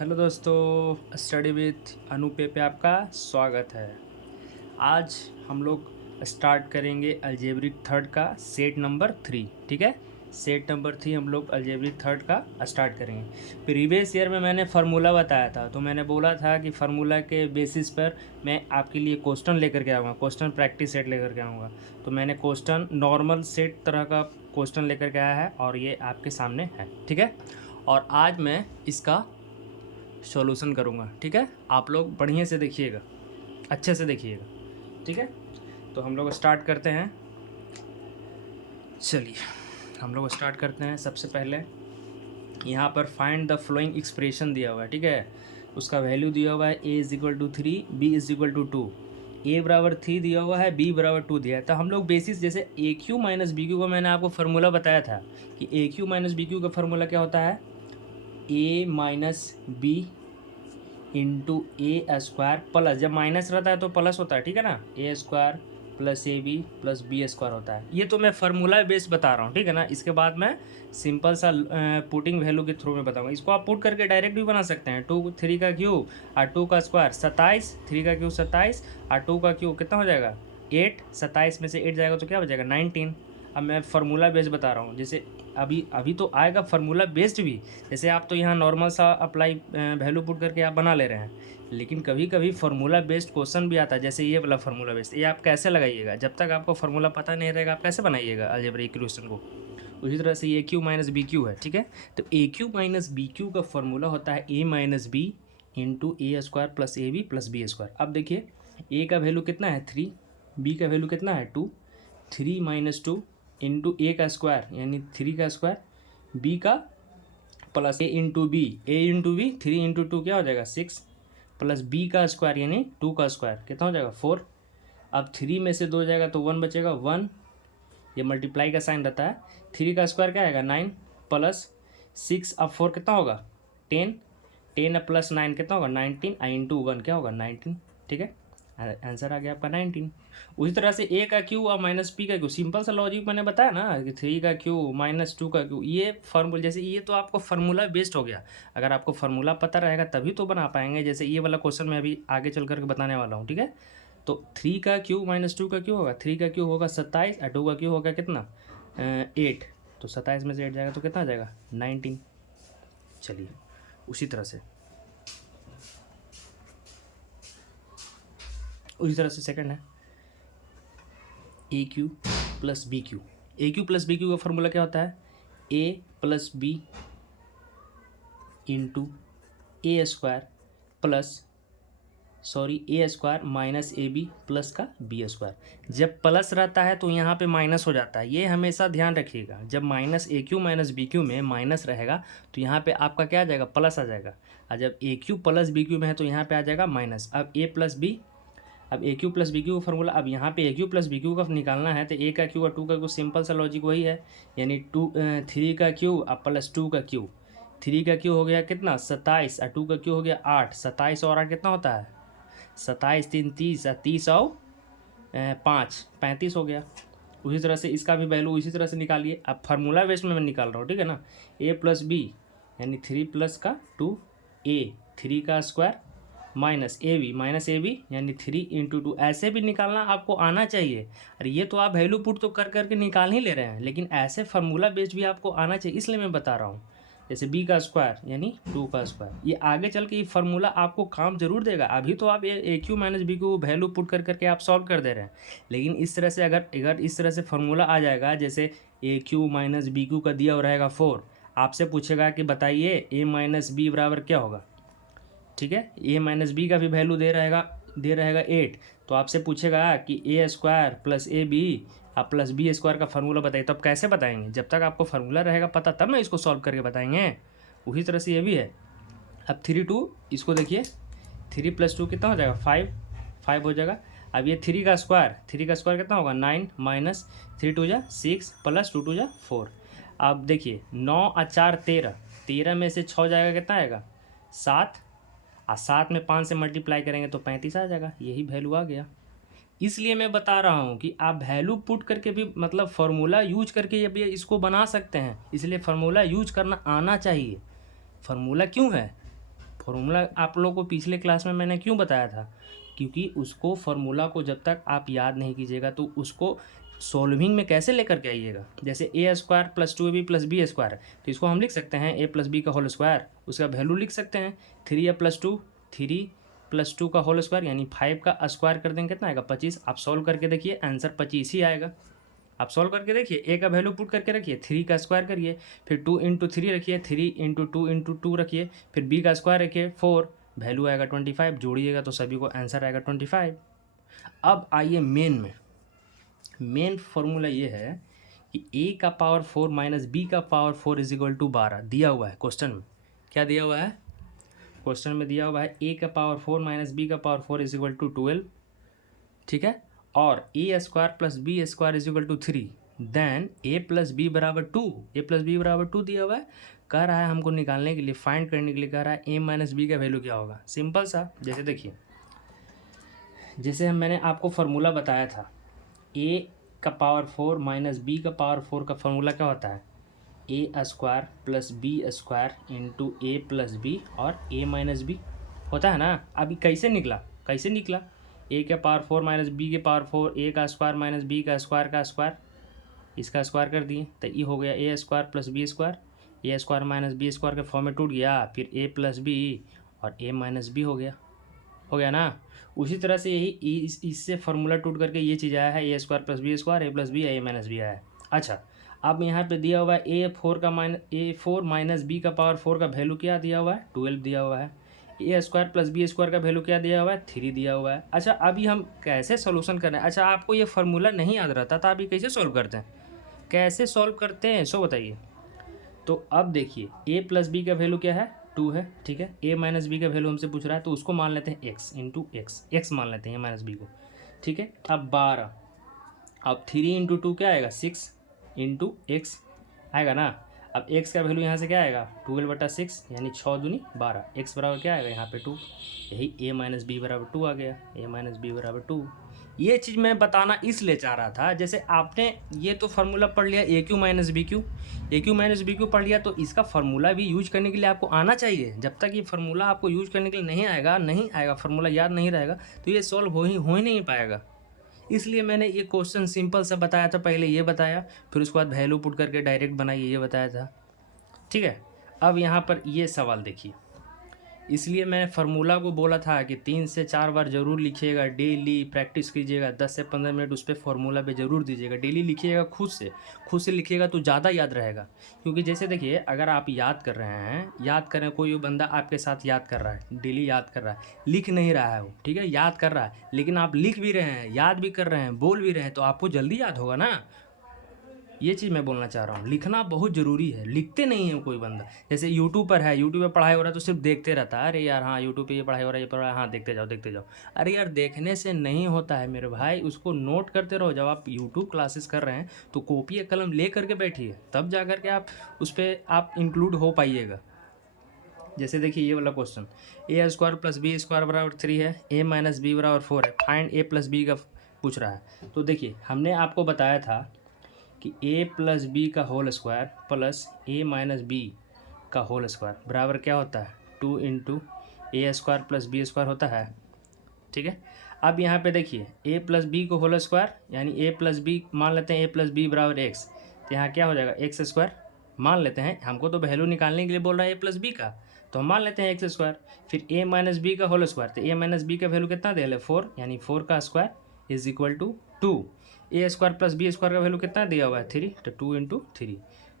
Hello दोस्तों, study with अनूपे पे आपका स्वागत है। आज हम लोग स्टार्ट करेंगे अलजेब्रिक थर्ड का सेट नंबर 3। ठीक है, सेट नंबर 3 हम लोग अलजेब्रिक थर्ड का स्टार्ट करेंगे। प्रीवियस ईयर में मैंने फार्मूला बताया था, तो मैंने बोला था कि फार्मूला के बेसिस पर मैं आपके लिए क्वेश्चन लेकर के आऊँगा, क्वेश्चन प्रैक्टिस सेट लेकर के आऊँगा। तो मैंने क्वेश्चन नॉर्मल सेट तरह का क्वेश्चन लेकर के आया है और ये आपके सामने है। ठीक है, और आज मैं इसका सॉल्यूशन करूँगा। ठीक है, आप लोग बढ़िया से देखिएगा, अच्छे से देखिएगा। ठीक है, तो हम लोग स्टार्ट करते हैं। चलिए हम लोग स्टार्ट करते हैं। सबसे पहले यहाँ पर फाइंड द फ्लोइंग एक्सप्रेशन दिया हुआ है। ठीक है, उसका वैल्यू दिया हुआ है a=3, b=2, a बराबर 3 दिया हुआ है, b बराबर 2 दिया है। तो हम लोग बेसिस जैसे A cube minus B cube का मैंने आपको फार्मूला बताया था कि A cube minus B cube का फार्मूला क्या होता है, a minus B into A square plus, जब माइनस रहता है तो प्लस होता है। ठीक है ना, A square plus A B plus B square होता है। ये तो मैं फार्मूला बेस बता रहा हूँ। ठीक है ना, इसके बाद मैं सिंपल सा पुटिंग वैल्यू के थ्रू में बताऊँगा। इसको आप पुट करके डायरेक्ट भी बना सकते हैं। 2 3 का क्यूब और 2 का स्क्वायर 27, 3 का क्यूब 27 और 2 का क्यूब कितना हो जाएगा 8। 27 में से 8 जाएगा तो क्या बचेगा 19। अब मैं फार्मूला बेस बता रहा हूँ, जैसे अभी तो आएगा फार्मूला बेस्ड भी। जैसे आप तो यहाँ नॉर्मल सा अप्लाई वैल्यू पुट करके आप बना ले रहे हैं, लेकिन कभी कभी फार्मूला बेस्ड क्वेश्चन भी आता है। जैसे ये वाला फार्मूला बेस्ड, ये आप कैसे लगाइएगा, जब तक आपको फार्मूला पता नहीं रहेगा आप कैसे बनाइएगा अलजेब्रिक इक्वेशन को। उसी तरह से A cube minus B cube है। ठीक है, तो A cube minus B cube का फार्मूला होता है A minus B into A square plus A B plus B square. अब देखिए ए का वैल्यू कितना है 3, बी का वैल्यू कितना है 2, 3 माइनस 2 इंटू ए का स्क्वायर यानी 3 का स्क्वायर, बी का प्लस ए इंटू बी 3 इंटू 2 क्या हो जाएगा 6, प्लस बी का स्क्वायर यानी 2 का स्क्वायर कितना हो जाएगा 4। अब 3 में से 2 जाएगा तो 1 बचेगा 1, ये मल्टीप्लाई का साइन रहता है। 3 का स्क्वायर क्या आएगा 9 प्लस 6, अब 4 कितना होगा 10, 10 अब प्लस 9 कितना होगा 19, आई इंटू 1 क्या होगा 19। ठीक है, आंसर आ गया आपका 19। उसी तरह से ए का क्यू और माइनस पी का क्यू, सिंपल सा लॉजिक मैंने बताया ना कि 3 का क्यू माइनस 2 का क्यू, ये फार्मूला जैसे ये तो आपको फार्मूला बेस्ड हो गया। अगर आपको फार्मूला पता रहेगा तभी तो बना पाएंगे। जैसे ये वाला क्वेश्चन मैं अभी आगे चल करके बताने वाला हूँ। ठीक है, तो 3 का क्यू माइनस 2 का क्यू होगा, 3 का क्यू होगा 27 और 2 का क्यू होगा कितना 8, तो 27 में से 8 जाएगा तो कितना आ जाएगा 19। चलिए उसी तरह से सेकंड है A cube plus B cube. A cube plus B cube का फॉर्मूला क्या होता है A plus B into A square A square minus A B plus का बी स्क्वायर। जब प्लस रहता है तो यहाँ पे माइनस हो जाता है, ये हमेशा ध्यान रखिएगा। जब माइनस ए क्यू माइनस बी क्यू में माइनस रहेगा तो यहाँ पे आपका क्या आ जाएगा प्लस आ जाएगा, और जब ए क्यू प्लस बी क्यू में है तो यहाँ पे आ जाएगा माइनस। अब ए प्लस बी, अब ए क्यू प्लस बी क्यू का फॉर्मूला, अब यहाँ पे ए क्यू प्लस बी क्यू का निकालना है तो ए का क्यू और 2 का क्यू, सिंपल सा लॉजिक वही है, यानी 3 का क्यू और प्लस 2 का क्यू। 3 का क्यू हो गया कितना 27 और 2 का क्यू हो गया 8। 27 और 8 कितना होता है 27 3 30 और 30 और 5 35 हो गया। उसी तरह से इसका भी वैल्यू इसी तरह से निकालिए। अब फार्मूला बेस में मैं निकाल रहा हूँ। ठीक है ना, ए प्लस बी यानी 3 प्लस का 2 ए 3 का स्क्वायर माइनस ए बी यानी 3 इंटू 2, ऐसे भी निकालना आपको आना चाहिए। और ये तो आप वैल्यू पुट तो कर करके निकाल ही ले रहे हैं, लेकिन ऐसे फार्मूला बेस्ड भी आपको आना चाहिए, इसलिए मैं बता रहा हूँ। जैसे बी का स्क्वायर यानी 2 का स्क्वायर, ये आगे चल के ये फार्मूला आपको काम जरूर देगा। अभी तो आप A cube minus B cube value put कर करके आप सॉल्व कर दे रहे हैं, लेकिन इस तरह से अगर इस तरह से फार्मूला आ जाएगा, जैसे A cube minus B cube का दिया हुआ रहेगा 4, आपसे पूछेगा कि बताइए ए माइनस बी बराबर क्या होगा। ठीक है, ए माइनस बी का भी वैल्यू दे रहेगा 8, तो आपसे पूछेगा कि ए स्क्वायर प्लस ए बी और प्लस बी स्क्वायर का फार्मूला बताइए। तो आप कैसे बताएंगे, जब तक आपको फार्मूला रहेगा पता तब ना इसको सॉल्व करके बताएंगे। उसी तरह से ये भी है। अब 3 2 इसको देखिए, 3 प्लस 2 कितना हो जाएगा 5 हो जाएगा। अब ये 3 का स्क्वायर कितना होगा 9 माइनस 3 2 जा 6 प्लस 2 2 जा 4। अब देखिए 9 और 4 13 में से 6 जाएगा कितना आएगा 7, और 7 में 5 से मल्टीप्लाई करेंगे तो 35 आ जाएगा, यही वैल्यू आ गया। इसलिए मैं बता रहा हूँ कि आप वैल्यू पुट करके भी मतलब फार्मूला यूज करके भी इसको बना सकते हैं, इसलिए फार्मूला यूज करना आना चाहिए। फार्मूला क्यों है, फार्मूला आप लोग को पिछले क्लास में मैंने क्यों बताया था, क्योंकि उसको फार्मूला को जब तक आप याद नहीं कीजिएगा तो उसको सॉल्विंग में कैसे लेकर के आइएगा। जैसे A square plus 2ab plus B square, तो इसको हम लिख सकते हैं ए प्लस बी का होल स्क्वायर, उसका वैल्यू लिख सकते हैं 3a प्लस 2, 3 प्लस 2 का होल स्क्वायर यानी 5 का स्क्वायर कर देंगे कितना आएगा 25। आप सॉल्व करके देखिए आंसर 25 ही आएगा। आप सॉल्व करके देखिए, ए का वैल्यू पुट करके रखिए, 3 का स्क्वायर करिए, फिर 2 इंटू 3 रखिए, 3 इंटू 2 इंटू 2 रखिए, फिर बी का स्क्वायर रखिए 4, वैल्यू आएगा 25, जोड़िएगा तो सभी को आंसर आएगा 25। अब आइए मेन फॉर्मूला ये है कि ए का पावर 4 माइनस बी का पावर 4 इज इक्वल टू 12 दिया हुआ है क्वेश्चन में। क्या दिया हुआ है क्वेश्चन में? दिया हुआ है ए का पावर 4 माइनस बी का पावर 4 इज इक्वल टू 12, ठीक है, और A square plus B square is equal to 3, then A plus B बराबर 2, ए प्लस बी बराबर 2 दिया हुआ है। कह रहा है हमको निकालने के लिए, फाइंड करने के लिए कह रहा है ए माइनस बी का वैल्यू क्या होगा। सिंपल सा, जैसे देखिए, जैसे मैंने आपको फार्मूला बताया था, ए का पावर 4 माइनस बी का पावर 4 का फार्मूला क्या होता है, A square plus B square into A plus B और ए माइनस बी होता है ना। अभी कैसे निकला ए के पावर 4 माइनस बी के पावर 4, ए का स्क्वायर माइनस बी का स्क्वायर, इसका स्क्वायर कर दिए तो ये हो गया ए square plus B square, A square minus B square के फॉर्म में टूट गया, फिर ए प्लस बी और ए माइनस बी हो गया ना। उसी तरह से यही इससे फार्मूला टूट करके ये चीज़ आया है, A square plus B square, A plus B, A minus B आया है। अच्छा, अब यहाँ पे दिया हुआ है ए 4 माइनस बी का पावर 4 का वैल्यू क्या दिया हुआ है 12 दिया हुआ है, A square plus B square का वैल्यू क्या दिया हुआ है 3 दिया हुआ है। अच्छा, अभी हम कैसे सोल्यूशन कर रहे हैं? अच्छा, आपको ये फार्मूला नहीं याद रहता था, अभी कैसे सॉल्व करते हैं, कैसे सॉल्व करते हैं सो बताइए। तो अब देखिए, ए प्लस बी का वैल्यू क्या है 2 है, ठीक है, ए माइनस बी का वैल्यू हमसे पूछ रहा है तो उसको मान लेते हैं एक्स इंटू एक्स मान लेते हैं ए माइनस बी को, ठीक है। अब 12, अब 3 इंटू 2 क्या आएगा 6 इंटू एक्स आएगा ना। अब x का वैल्यू यहाँ से क्या आएगा 12/6 यानी 6 दूनी 12, x बराबर क्या आएगा यहाँ पे 2, यही a माइनस बी बराबर 2 आ गया, a माइनस बी बराबर 2। ये चीज़ मैं बताना इसलिए चाह रहा था, जैसे आपने ये तो फार्मूला पढ़ लिया ए क्यू माइनस बी क्यू पढ़ लिया, तो इसका फार्मूला भी यूज करने के लिए आपको आना चाहिए। जब तक ये फार्मूला आपको यूज करने के लिए नहीं आएगा, फार्मूला याद नहीं रहेगा तो ये सॉल्व हो ही नहीं पाएगा। इसलिए मैंने ये क्वेश्चन सिंपल सा बताया था, पहले ये बताया, फिर उसके बाद वैल्यू पुट करके डायरेक्ट बनाइए, ये बताया था, ठीक है। अब यहाँ पर ये सवाल देखिए, इसलिए मैंने फार्मूला को बोला था कि 3 से 4 बार ज़रूर लिखिएगा, डेली प्रैक्टिस कीजिएगा, 10 से 15 मिनट उस पर फार्मूला पे ज़रूर दीजिएगा, डेली लिखिएगा, खुद से लिखिएगा तो ज़्यादा याद रहेगा। क्योंकि जैसे देखिए, अगर आप याद कर रहे हैं, कोई बंदा आपके साथ याद कर रहा है, डेली याद कर रहा है, लिख नहीं रहा है वो, ठीक है, याद कर रहा है, लेकिन आप लिख भी रहे हैं, याद भी कर रहे हैं, बोल भी रहे हैं, तो आपको जल्दी याद होगा ना। ये चीज़ मैं बोलना चाह रहा हूँ, लिखना बहुत ज़रूरी है। लिखते नहीं है कोई बंदा, जैसे यूट्यूब पर है, यूट्यूब पर पढ़ाई हो रहा है तो सिर्फ देखते रहता है, अरे यार हाँ यूट्यूब पे ये पढ़ाई हो रहा है, ये पढ़ाई, हाँ देखते जाओ। अरे यार, देखने से नहीं होता है मेरे भाई, उसको नोट करते रहो। जब आप यूट्यूब क्लासेस कर रहे हैं तो कॉपी या कलम ले करके बैठिए, तब जा कर के आप उस पर आप इंक्लूड हो पाइएगा। जैसे देखिए ये वाला क्वेश्चन, ए स्क्वायर प्लस बी स्क्वायर बराबर 3 है, ए माइनस बी बराबर 4 है, फाइंड ए प्लस बी का पूछ रहा है। तो देखिए, हमने आपको बताया था कि a प्लस बी का whole square plus a minus B का होल स्क्वायर बराबर क्या होता है 2 into A square plus B square होता है, ठीक है। अब यहाँ पे देखिए, a प्लस बी को होल स्क्वायर यानी a प्लस बी मान लेते हैं, a प्लस बी बराबर x, तो यहाँ क्या हो जाएगा एक्स स्क्वायर मान लेते हैं। हमको तो वैल्यू निकालने के लिए बोल रहा है a प्लस बी का, तो हम मान लेते हैं एक्स स्क्वायर, फिर a माइनस बी का होल स्क्वायर, तो a माइनस बी का वैल्यू कितना दे रहे 4 यानी 4 का square is equal to 2, A square plus B square का वैल्यू कितना दिया हुआ है 3, तो 2 इंटू 3,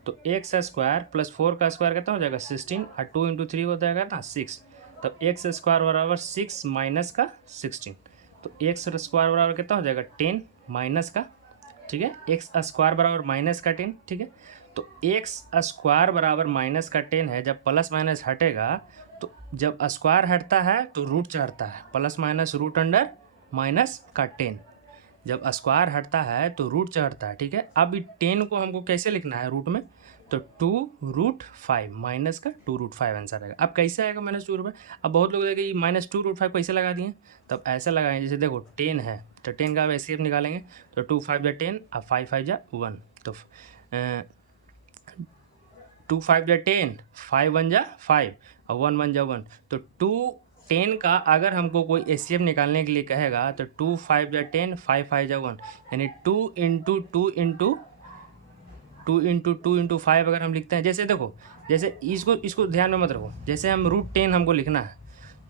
तो एक्स स्क्वायर प्लस 4 का स्क्वायर कितना हो जाएगा 16 और 2 इंटू 3 हो जाएगा ना 6, तब एक्स स्क्वायर बराबर 6 माइनस का 16, तो एक्स स्क्वायर बराबर कितना हो जाएगा 10 माइनस का, ठीक है, एक्स स्क्वायर बराबर माइनस का 10, ठीक है। तो एक्स स्क्वायर बराबर माइनस का 10 है, जब प्लस माइनस हटेगा तो जब स्क्वायर हटता है तो रूट चढ़ता है, plus minus root under minus का 10, जब स्क्वायर हटता है तो रूट चढ़ता है, ठीक है। अब 10 को हमको कैसे लिखना है रूट में, तो 2√5 माइनस का 2√5 आंसर आएगा। अब कैसे आएगा -2√5, अब बहुत लोग देखेंगे -2√5 कैसे लगा दिए, तब ऐसा लगाएंगे, जैसे देखो 10 है तो 10 का एसकेप निकालेंगे, तो 2 5 जा 10 और 5 5 जा 1, तो 2 5 जा 10, 5 1 जा 5 और 1 1 जा 1, तो 2 10 का अगर हमको कोई एचसीएफ निकालने के लिए कहेगा तो 2 5 जा 10, 5 5 जा 1, यानी 2 इंटू 2 इंटू 2 इंटू 2 इंटू 5 अगर हम लिखते हैं, जैसे देखो, जैसे इसको ध्यान में मत रखो, जैसे हम √10 हमको लिखना है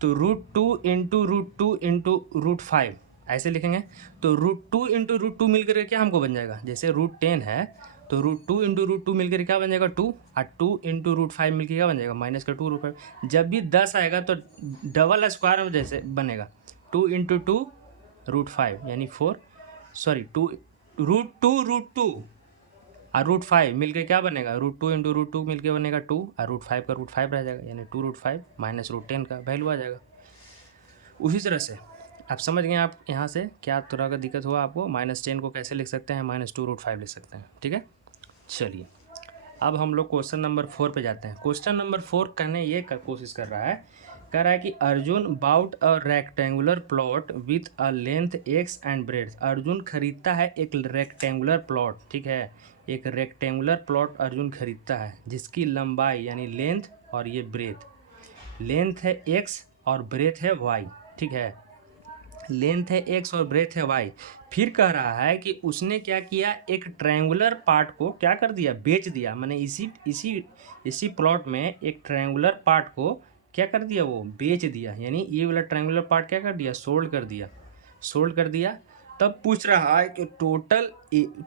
तो √2 इंटू √2 इंटू √5 ऐसे लिखेंगे, तो √2 इंटू √2 मिलकर क्या हमको बन जाएगा, जैसे √10 है तो √2 इंटू √2 मिलकर क्या बन जाएगा 2, और 2 इंटू √5 मिलकर क्या बन जाएगा -2 जब भी 10 आएगा तो डबल स्क्वायर में जैसे बनेगा 2 इंटू 2 √5 यानी 4, सॉरी 2 √2 और √5 मिलके क्या बनेगा, √2 इंटू √2 मिलके बनेगा 2, और √5 का √5 रह जाएगा, यानी 2 √5 माइनस √10 का वैल्यू आ जाएगा। उसी तरह से आप समझ गए आप यहाँ से क्या तरह का दिक्कत हुआ आपको, -10 को कैसे लिख सकते हैं, -2 √5 लिख सकते हैं, ठीक है। चलिए अब हम लोग क्वेश्चन नंबर 4 पे जाते हैं। क्वेश्चन नंबर 4 करने ये कोशिश कर रहा है, कह रहा है कि Arjun bought a rectangular plot with a length x and breadth. Arjun खरीदता है एक रेक्टेंगुलर प्लॉट, ठीक है, एक रेक्टेंगुलर प्लॉट अर्जुन खरीदता है जिसकी लंबाई यानी लेंथ और ये ब्रेथ, लेंथ है x और ब्रेथ है y, ठीक है, लेंथ है x और ब्रेथ है y। फिर कह रहा है कि उसने क्या किया, एक ट्रायंगुलर पार्ट को क्या कर दिया, बेच दिया, मैंने इसी प्लॉट में एक ट्रायंगुलर पार्ट को क्या कर दिया, वो बेच दिया, यानी ये वाला ट्रायंगुलर पार्ट क्या कर दिया, सोल्ड कर दिया। तब पूछ रहा है कि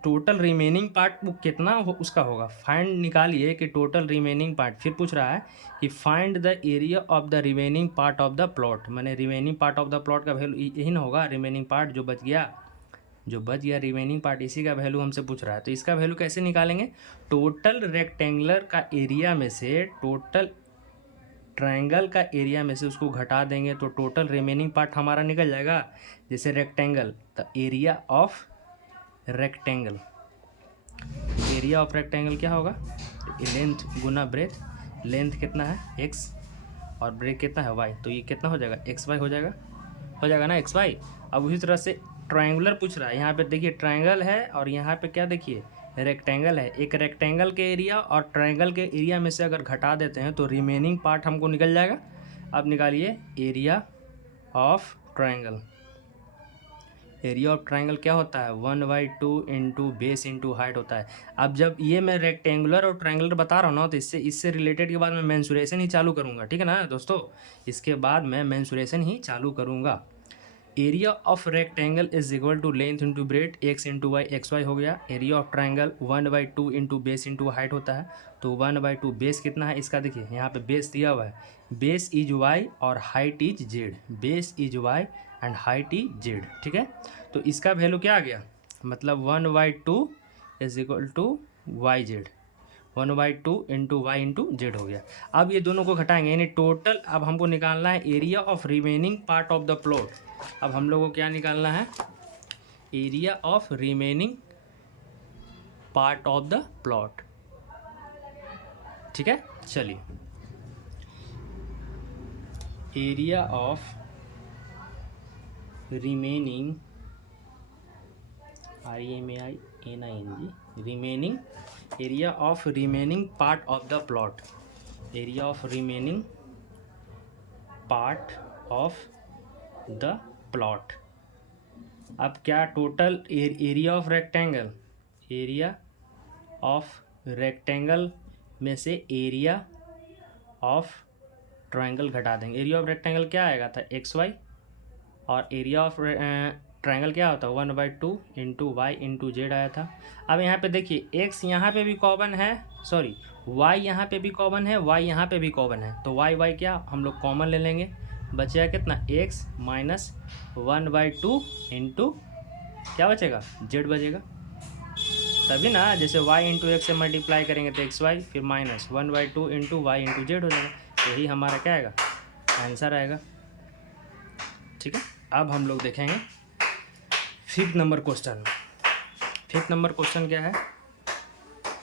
टोटल रिमेनिंग पार्ट वो कितना उसका होगा, फाइंड निकालिए कि टोटल रिमेनिंग पार्ट। फिर पूछ रहा है कि find the area of the remaining part of the plot, मैंने remaining part of the plot का वैल्यू यही ना होगा, रिमेनिंग पार्ट जो बच गया रिमेनिंग पार्ट, इसी का वैल्यू हमसे पूछ रहा है। तो इसका वैल्यू कैसे निकालेंगे, टोटल रेक्टेंगुलर का एरिया में से टोटल ट्रायंगल का एरिया में से उसको घटा देंगे तो टोटल रिमेनिंग पार्ट हमारा निकल जाएगा। जैसे rectangle, the area of rectangle क्या होगा, लेंथ गुना ब्रेथ, लेंथ कितना है x और ब्रेथ कितना है y, तो ये कितना हो जाएगा xy हो जाएगा ना xy। अब उसी तरह से ट्रायंगुलर पूछ रहा है, यहाँ पे देखिए ट्रायंगल है और यहाँ पे क्या देखिए रेक्टेंगल है, एक रेक्टेंगल के एरिया और ट्रायंगल के एरिया में से अगर घटा देते हैं तो रिमेनिंग पार्ट हमको निकल जाएगा। अब निकालिए area of triangle, area of triangle क्या होता है 1/2 इंटू बेस इंटू हाइट होता है। अब जब ये मैं रेक्टेंगुलर और ट्रायंगुलर बता रहा हूँ ना, तो इससे रिलेटेड के बाद मैं मेंसुरेशन ही चालू करूँगा, ठीक है ना दोस्तों, इसके बाद मैं मेंसुरेशन ही चालू करूँगा। Area of rectangle is equal to length into breadth x into Y XY हो गया। Area of triangle 1/2 into base into height होता है, तो 1/2 बेस कितना है इसका, देखिए यहाँ पे बेस दिया हुआ है, बेस इज y और height is z, base is y and height is z, ठीक है। तो इसका वैल्यू क्या आ गया, मतलब 1/2 is equal to YZ, 1/2 into Y into Z हो गया। अब ये दोनों को घटाएंगे यानी टोटल, अब हमको निकालना है area of remaining part of the plot. अब हम लोगों को क्या निकालना है, area of remaining part of the plot, ठीक है। चलिए area of remaining REMAINING remaining, area of remaining part of the plot, area of remaining part of the plot. अब क्या total area of rectangle, area of rectangle में से area of triangle घटा देंगे। Area of rectangle क्या आएगा था XY, और एरिया ऑफ ट्रायंगल क्या होता है 1/2 इंटू वाई इंटू जेड आया था। अब यहाँ पे देखिए x यहाँ पे भी कॉमन है, सॉरी y यहाँ पे भी कॉमन है, y यहाँ पे भी कॉमन है, तो y क्या हम लोग कॉमन ले लेंगे, बचेगा कितना x माइनस 1/2 इंटू क्या बचेगा z बचेगा, तभी ना, जैसे y इंटू एक्स से मल्टीप्लाई करेंगे तो XY, फिर minus 1/2 into Y into Z हो जाएगा, यही हमारा क्या आएगा आंसर आएगा, ठीक है। अब हम लोग देखेंगे fifth number question. Fifth number question क्या है,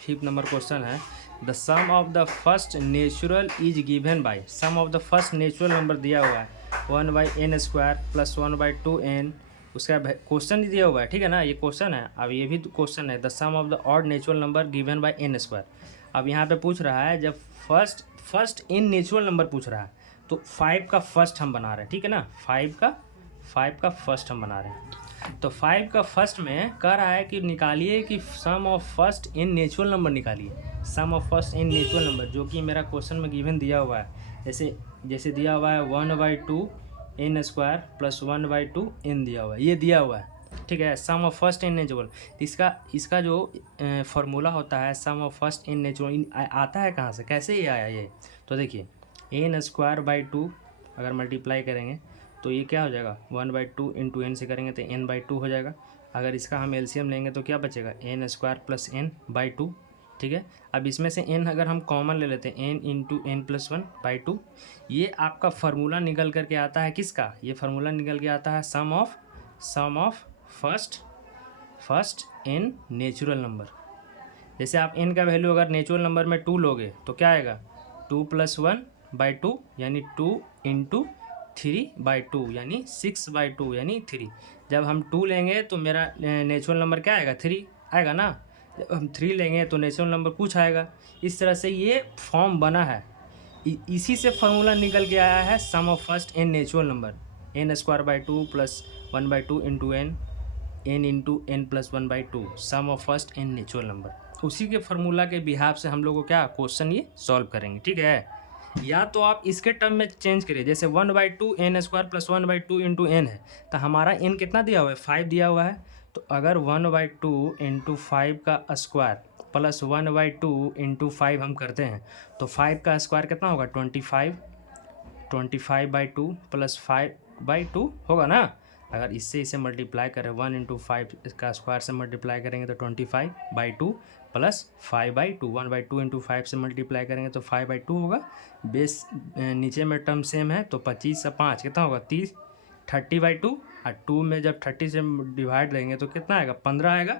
फिफ्थ नंबर क्वेश्चन है the sum of the first natural is given by, sum of the first natural number दिया हुआ है 1/n² प्लस 1/2n, उसका क्वेश्चन दिया हुआ है, ठीक है ना, ये क्वेश्चन है। अब ये भी क्वेश्चन है the sum of the odd natural number given by n²। अब यहाँ पे पूछ रहा है जब फर्स्ट इन नेचुरल नंबर पूछ रहा है, तो 5 का फर्स्ट हम बना रहे हैं, ठीक है ना। 5 का फर्स्ट हम बना रहे हैं। तो 5 का फर्स्ट में कह रहा है कि निकालिए कि sum of first N natural number निकालिए, sum of first N natural number, जो कि मेरा क्वेश्चन में गिवन दिया हुआ है। जैसे दिया हुआ है 1/2 n स्क्वायर प्लस 1/2 n दिया हुआ है, ये दिया हुआ है, ठीक है। Sum of first N natural, इसका जो फार्मूला होता है sum of first N natural आता है कहाँ से, कैसे ये आया ये, तो देखिए n²/2 अगर मल्टीप्लाई करेंगे तो ये क्या हो जाएगा 1/2 इंटू n से करेंगे तो n/2 हो जाएगा। अगर इसका हम एलसीएम लेंगे तो क्या बचेगा n² प्लस n/2, ठीक है। अब इसमें से n अगर हम कॉमन ले लेते हैं n इंटू n+1/2, ये आपका फार्मूला निकल करके आता है किसका, ये फार्मूला निकल के आता है sum of first N natural number. जैसे आप n का वैल्यू अगर नेचुरल नंबर में 2 लोगे तो क्या आएगा 2 + 1/2 यानी 2 इंटू 3/2 यानी 6/2 यानी 3। जब हम 2 लेंगे तो मेरा नेचुरल नंबर क्या आएगा 3 आएगा ना। जब हम 3 लेंगे तो नेचुरल नंबर कुछ आएगा। इस तरह से ये फॉर्म बना है, इसी से फार्मूला निकल के आया है sum of first N natural number n²/2 plus 1/2 into n into n+1/2 sum of first N natural number. उसी के फार्मूला के बिहाफ से हम लोग को क्या क्वेश्चन ये सॉल्व करेंगे, ठीक है। या तो आप इसके टर्म में चेंज करिए, जैसे 1/2 n² प्लस 1/2 इंटू n है, तो हमारा n कितना दिया हुआ है 5 दिया हुआ है। तो अगर 1/2 इंटू 5 का स्क्वायर प्लस 1/2 इंटू 5 हम करते हैं तो 5 का स्क्वायर कितना होगा 25/2 प्लस 5/2 होगा ना। अगर इससे इसे मल्टीप्लाई करें 1 इंटू 5 का स्क्वायर से मल्टीप्लाई करेंगे तो 25/2 प्लस 5/2, 1/2 इंटू 5 से मल्टीप्लाई करेंगे तो 5/2 होगा। बेस नीचे में टर्म सेम है तो 25 से 5 कितना होगा 30/2 और 2 में जब 30 से डिवाइड देंगे तो कितना आएगा 15 आएगा।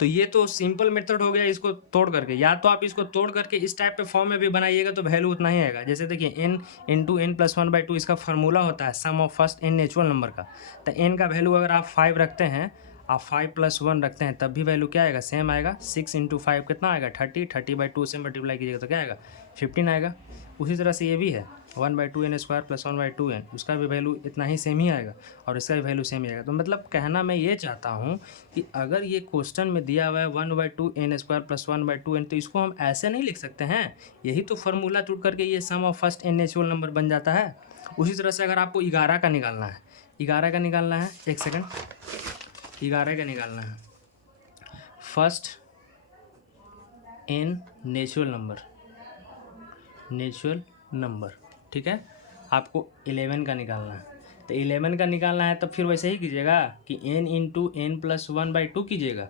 तो ये तो सिंपल मेथड हो गया इसको तोड़ करके। या तो आप इसको तोड़ करके इस टाइप पे फॉर्म में भी बनाइएगा तो वैल्यू उतना ही आएगा। जैसे देखिए n इंटू n+1/2 इसका फार्मूला होता है sum of first N natural number का। तो n का वैल्यू अगर आप 5 रखते हैं, आप 5 + 1 रखते हैं, तब भी वैल्यू क्या आएगा सेम आएगा। 6 इंटू 5 कितना आएगा 30/2 से मल्टीप्लाई कीजिएगा तो क्या आएगा 15 आएगा। उसी तरह से ये भी है 1/2 n² प्लस 1/2 n, उसका भी वैल्यू इतना ही सेम ही आएगा और इसका भी वैल्यू सेम ही आएगा। तो मतलब कहना मैं ये चाहता हूँ कि अगर ये क्वेश्चन में दिया हुआ है 1/2 n² प्लस 1/2 n, तो इसको हम ऐसे नहीं लिख सकते हैं। यही तो फार्मूला टूट करके ये sum of first N natural number बन जाता है। उसी तरह से अगर आपको 11 का निकालना है, 11 का निकालना है, एक सेकेंड, 11 का निकालना है फर्स्ट इन नेचुरल नंबर, ठीक है। आपको 11 का निकालना है, तो 11 का निकालना है तब फिर वैसे ही कीजिएगा कि n इंटू n+1/2 कीजिएगा,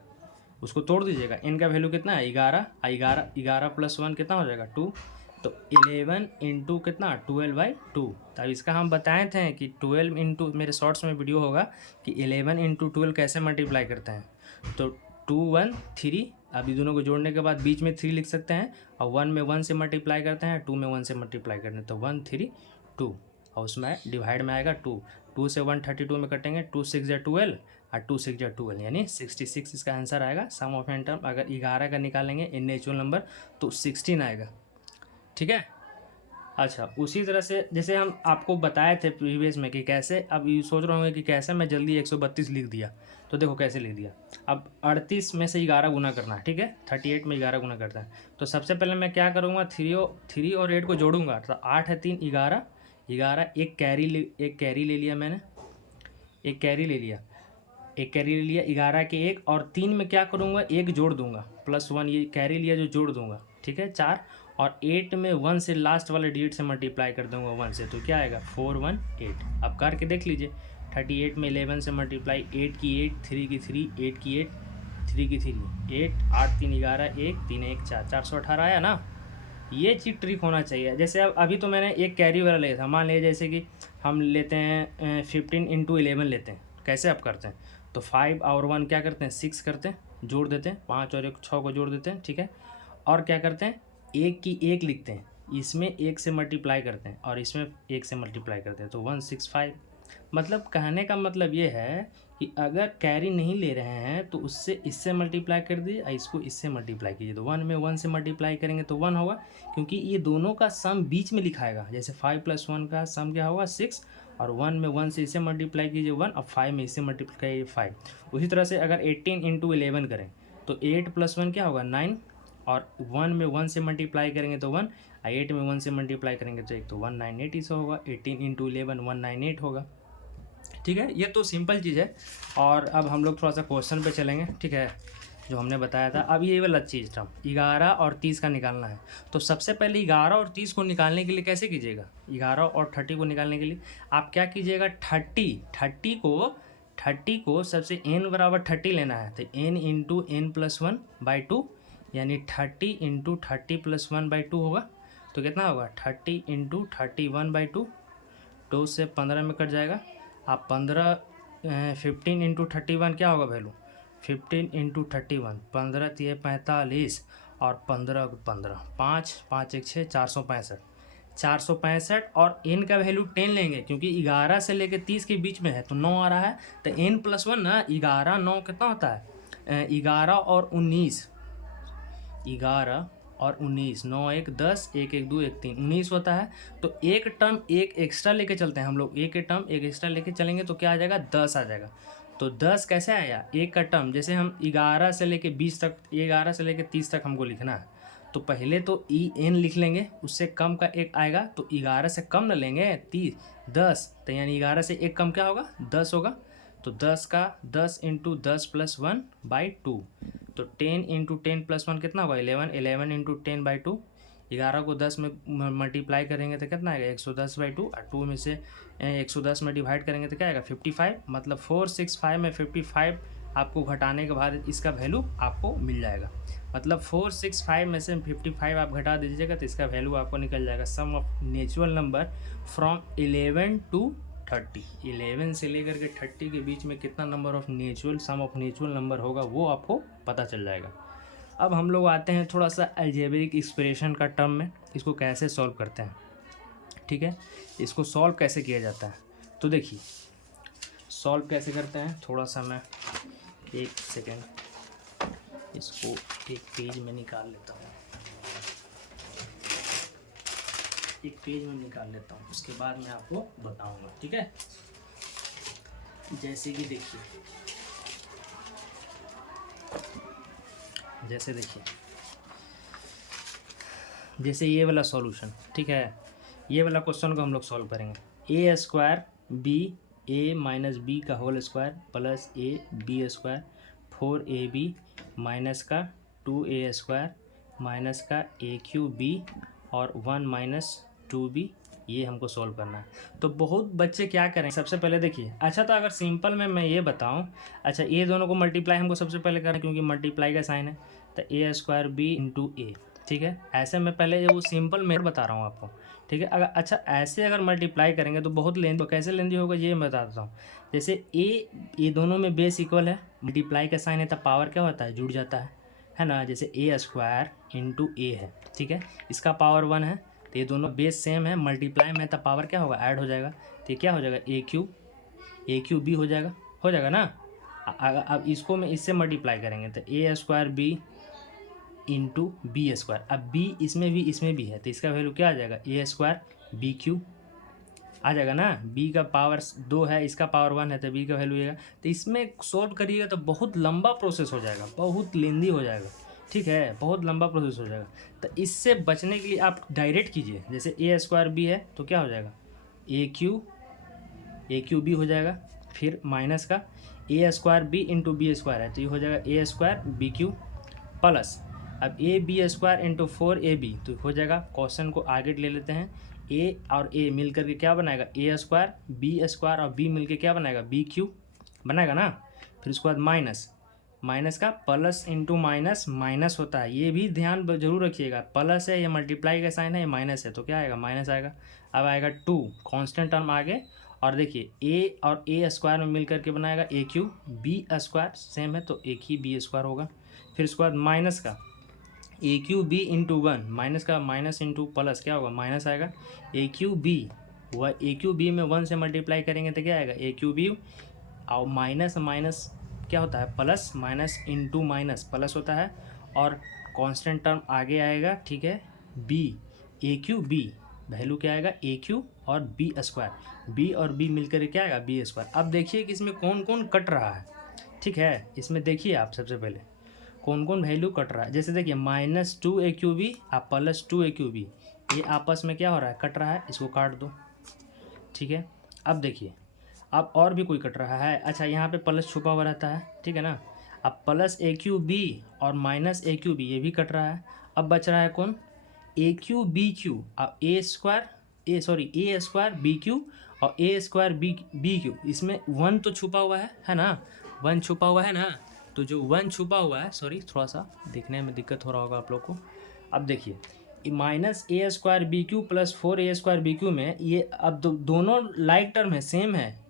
उसको तोड़ दीजिएगा। n का वैल्यू कितना है 11, 11 + 1 कितना हो जाएगा 2, तो 11 इंटू कितना 12/2। तब इसका हम बताए थे कि 12 इंटू, मेरे शॉर्ट्स में वीडियो होगा कि 11 इंटू 12 कैसे मल्टीप्लाई करते हैं। तो 2 1 3, अभी दोनों को जोड़ने के बाद बीच में 3 लिख सकते हैं और 1 में 1 से मल्टीप्लाई करते हैं, 2 में 1 से मल्टीप्लाई करते हैं तो 1 3 2 और उसमें डिवाइड में आएगा 2 से 1 32 में कटेंगे, 2 6 या 12 और 2 6 या 12 यानी 66 इसका आंसर आएगा। सम ऑफ एन टर्म अगर 11 का निकालेंगे इन नेचुरल नंबर तो 16 आएगा, ठीक है। अच्छा, उसी तरह से जैसे हम आपको बताए थे प्रीवियस में कि कैसे, अब ये सोच रहे होंगे कि कैसे मैं जल्दी 132 लिख दिया, तो देखो कैसे लिख दिया। अब 38 में से 11 गुना करना है, ठीक है, 38 में 11 गुना करता है। तो सबसे पहले मैं क्या करूँगा 3 और 8 को जोड़ूंगा, तो 8 है 3 11, एक कैरी ले लिया मैंने, एक कैरी ले लिया 11 के एक, और 3 में क्या करूँगा 1 जोड़ दूंगा +1, ये कैरी लिया जो जोड़ दूंगा, ठीक है 4, और 8 में 1 से लास्ट वाले डिजिट से मल्टीप्लाई कर दूंगा 1 से, तो क्या आएगा 4 1 8। अब करके देख लीजिए 38 में 11 से मल्टीप्लाई, 8 की 8, 3 की 3, 8 की 8, 3 की 3, 8 8 3 11, 1 3 1 4, 418 आया ना। ये चीज ट्रिक होना चाहिए। जैसे अब अभी तो मैंने एक कैरी वाला लिया था, मान लीजिए जैसे कि हम लेते हैं 15 इंटू 11 लेते हैं, कैसे आप करते हैं तो 5 और 1 क्या करते हैं 6 करते हैं, जोड़ देते हैं, 5 और 1 6 को जोड़ देते हैं, ठीक है। और क्या करते हैं 1 की 1 लिखते हैं, इसमें 1 से मल्टीप्लाई करते हैं और इसमें 1 से मल्टीप्लाई करते हैं तो 165। मतलब कहने का मतलब ये है कि अगर कैरी नहीं ले रहे हैं तो उससे इससे मल्टीप्लाई कर दीजिए और इसको इससे मल्टीप्लाई कीजिए, तो 1 में 1 से मल्टीप्लाई करेंगे तो 1 होगा, क्योंकि ये दोनों का सम बीच में लिखाएगा। जैसे 5 + 1 का सम क्या होगा 6, और 1 में 1 से इसे मल्टीप्लाई कीजिए 1, और 5 में इसे मल्टीप्लाई कीजिए 5। उसी तरह से अगर 18 × 11 करें तो 8 + 1 क्या होगा 9, और 1 में 1 से मल्टीप्लाई करेंगे तो 1, 8 में 1 से मल्टीप्लाई करेंगे तो एक तो 198 इसे होगा, 18 × 11 198 होगा। ठीक है, ये तो सिंपल चीज़ है। और अब हम लोग थोड़ा सा क्वेश्चन पे चलेंगे, ठीक है, जो हमने बताया था। अब ये वाला चीज़ था 11 और 30 का निकालना है। तो सबसे पहले 11 और 30 को निकालने के लिए कैसे कीजिएगा, 11 और 30 को निकालने के लिए आप क्या कीजिएगा, 30 को सबसे n बराबर 30 लेना है, तो n × n+1/2, यानी 30 × 30+1/2 होगा। तो कितना होगा 30 × 31/2, 2 से 15 में कट जाएगा। आप 15 15 × 31 क्या होगा वैल्यू, 15 × 31, 15 × 45 और 15 15, 5 5 1 6, 465, 465। और n का वैल्यू 10 लेंगे, क्योंकि 11 से लेके 30 के बीच में है तो 9 आ रहा है, तो n+1 ना 11 9 कितना होता है 11 और 19, 11 और 19, 9 1 10, 1 1 2 1 3, 19 होता है। तो एक टर्म एक एक्स्ट्रा लेके चलते हैं हम लोग, एक टर्म एक एक्स्ट्रा लेके चलेंगे तो क्या आ जाएगा 10 आ जाएगा। तो 10 कैसे आया, एक का टर्म, जैसे हम 11 से लेके 20 तक, 11 से लेके 30 तक हमको लिखना है, तो पहले तो n लिख लेंगे, उससे कम का एक आएगा, तो 11 से कम न लेंगे 30 10, तो यानी 11 से एक कम क्या होगा 10 होगा। तो 10 का 10 × 10+1/2, तो 10 × 10+1 कितना होगा 11, 11 × 10/2, 11 को 10 में मल्टीप्लाई करेंगे तो कितना आएगा 110/2, और 2 में से 110 में डिवाइड करेंगे तो क्या आएगा 55, मतलब 465 में 55 आपको घटाने के बाद इसका वैल्यू आपको मिल जाएगा। मतलब 465 में से 55 आप घटा दीजिएगा तो इसका वैल्यू आपको निकल जाएगा sum of natural number from 11 to 30। 11 से लेकर के 30 के बीच में कितना number of natural sum of natural number होगा वो आपको पता चल जाएगा। अब हम लोग आते हैं थोड़ा सा अलजेब्रिक एक्सप्रेशन का टर्म में, इसको कैसे सॉल्व करते हैं। ठीक है, इसको सॉल्व कैसे किया जाता है, तो देखिए सॉल्व कैसे करते हैं। थोड़ा सा मैं एक सेकेंड इसको एक पेज में निकाल लेता हूँ, एक पेज में निकाल लेता हूँ, उसके बाद मैं आपको बताऊंगा। ठीक है, जैसे कि देखिए, जैसे ये वाला सॉल्यूशन, ठीक है, ये वाला क्वेश्चन को हम लोग सॉल्व करेंगे। a² b a - b का whole square plus a b square 4ab minus का 2a² माइनस का a³ और 1 - 2b, ये हमको सॉल्व करना है। तो बहुत बच्चे क्या करें, सबसे पहले देखिए, अच्छा तो अगर सिंपल में मैं ये बताऊं, अच्छा ये दोनों को मल्टीप्लाई हमको सबसे पहले करना है, क्योंकि मल्टीप्लाई का साइन है, तो a² b × a। ठीक है, ऐसे मैं पहले वो सिंपल मेथड बता रहा हूँ आपको। ठीक है, अगर अच्छा ऐसे अगर मल्टीप्लाई करेंगे तो बहुत लेंदी, तो कैसे लेंदी होगा ये मैं बता देता हूँ। जैसे ये दोनों में बेस इक्वल है, मल्टीप्लाई का साइन है तो पावर क्या होता है जुड़ जाता है ना। जैसे a² × a है, ठीक है, इसका पावर 1 है, तो ये दोनों बेस सेम है, मल्टीप्लाई में तो पावर क्या होगा ऐड हो जाएगा, तो ये क्या हो जाएगा a³ b हो जाएगा ना। अब इसको मैं इससे मल्टीप्लाई करेंगे तो a² b × b²। अब b इसमें भी है, तो इसका वैल्यू क्या आ जाएगा a² b³ आ जाएगा ना। b का पावर 2 है, इसका पावर 1 है, तो b का वैल्यू आएगा। तो इसमें सॉल्व करिएगा तो बहुत लंबा प्रोसेस हो जाएगा, बहुत लेंदी हो जाएगा। ठीक है, बहुत लंबा प्रोसेस हो जाएगा। तो इससे बचने के लिए आप डायरेक्ट कीजिए, जैसे a² b है तो क्या हो जाएगा a³ हो जाएगा, फिर माइनस का a² b × b² है, तो ये हो जाएगा a² b³ प्लस अब ab² × 4ab, तो हो जाएगा। क्वेश्चन को आगे ले लेते हैं, a और a मिल करके क्या बनाएगा a² b² और b मिल के क्या बनाएगा b³ बनाएगा ना। फिर उसके बाद माइनस का प्लस इंटू माइनस होता है, ये भी ध्यान जरूर रखिएगा। प्लस है, ये मल्टीप्लाई का साइन है, ये माइनस है, तो क्या आएगा माइनस आएगा। अब आएगा 2 कांस्टेंट टर्म आगे, और देखिए a और a² में मिल करके बनाएगा a³ b² सेम है, तो एक ही b² होगा। फिर उसके बाद माइनस का a³ b × 1, माइनस का माइनस इंटू प्लस क्या होगा माइनस आएगा a³ b, वह ए क्यू बी में 1 से मल्टीप्लाई करेंगे तो क्या आएगा ए क्यू बी, और माइनस माइनस क्या होता है plus, minus into minus plus होता है, और कांस्टेंट टर्म आगे आएगा, ठीक है, बी, ए क्यू बी, वैल्यू क्या आएगा ए क्यू और बी स्क्वायर, बी और बी मिलकर क्या आएगा बी स्क्वायर। अब देखिए कि इसमें कौन कौन कट रहा है, ठीक है, इसमें देखिए आप सबसे पहले कौन कौन वैल्यू कट रहा है। जैसे देखिए -2 ए क्यू बी और +2 ए क्यू बी, ये आपस में क्या हो रहा है कट रहा है, इसको काट दो, ठीक है। अब देखिए अब और भी कोई कट रहा है, अच्छा यहाँ पे प्लस छुपा हुआ रहता है, ठीक है ना। अब प्लस ए क्यू बी और माइनस ए क्यू बी ये भी कट रहा है। अब बच रहा है कौन, ए क्यू बी क्यू, अब ए स्क्वायर बी क्यू और ए स्क्वायर बी क्यू, इसमें 1 तो छुपा हुआ है ना, 1 छुपा हुआ है ना, तो जो 1 छुपा हुआ है, सॉरी थोड़ा सा देखने में दिक्कत हो रहा होगा आप लोग को। अब देखिए -a² B Q plus 4a² B Q में ये अब दोनों लाइक टर्म है, सेम है।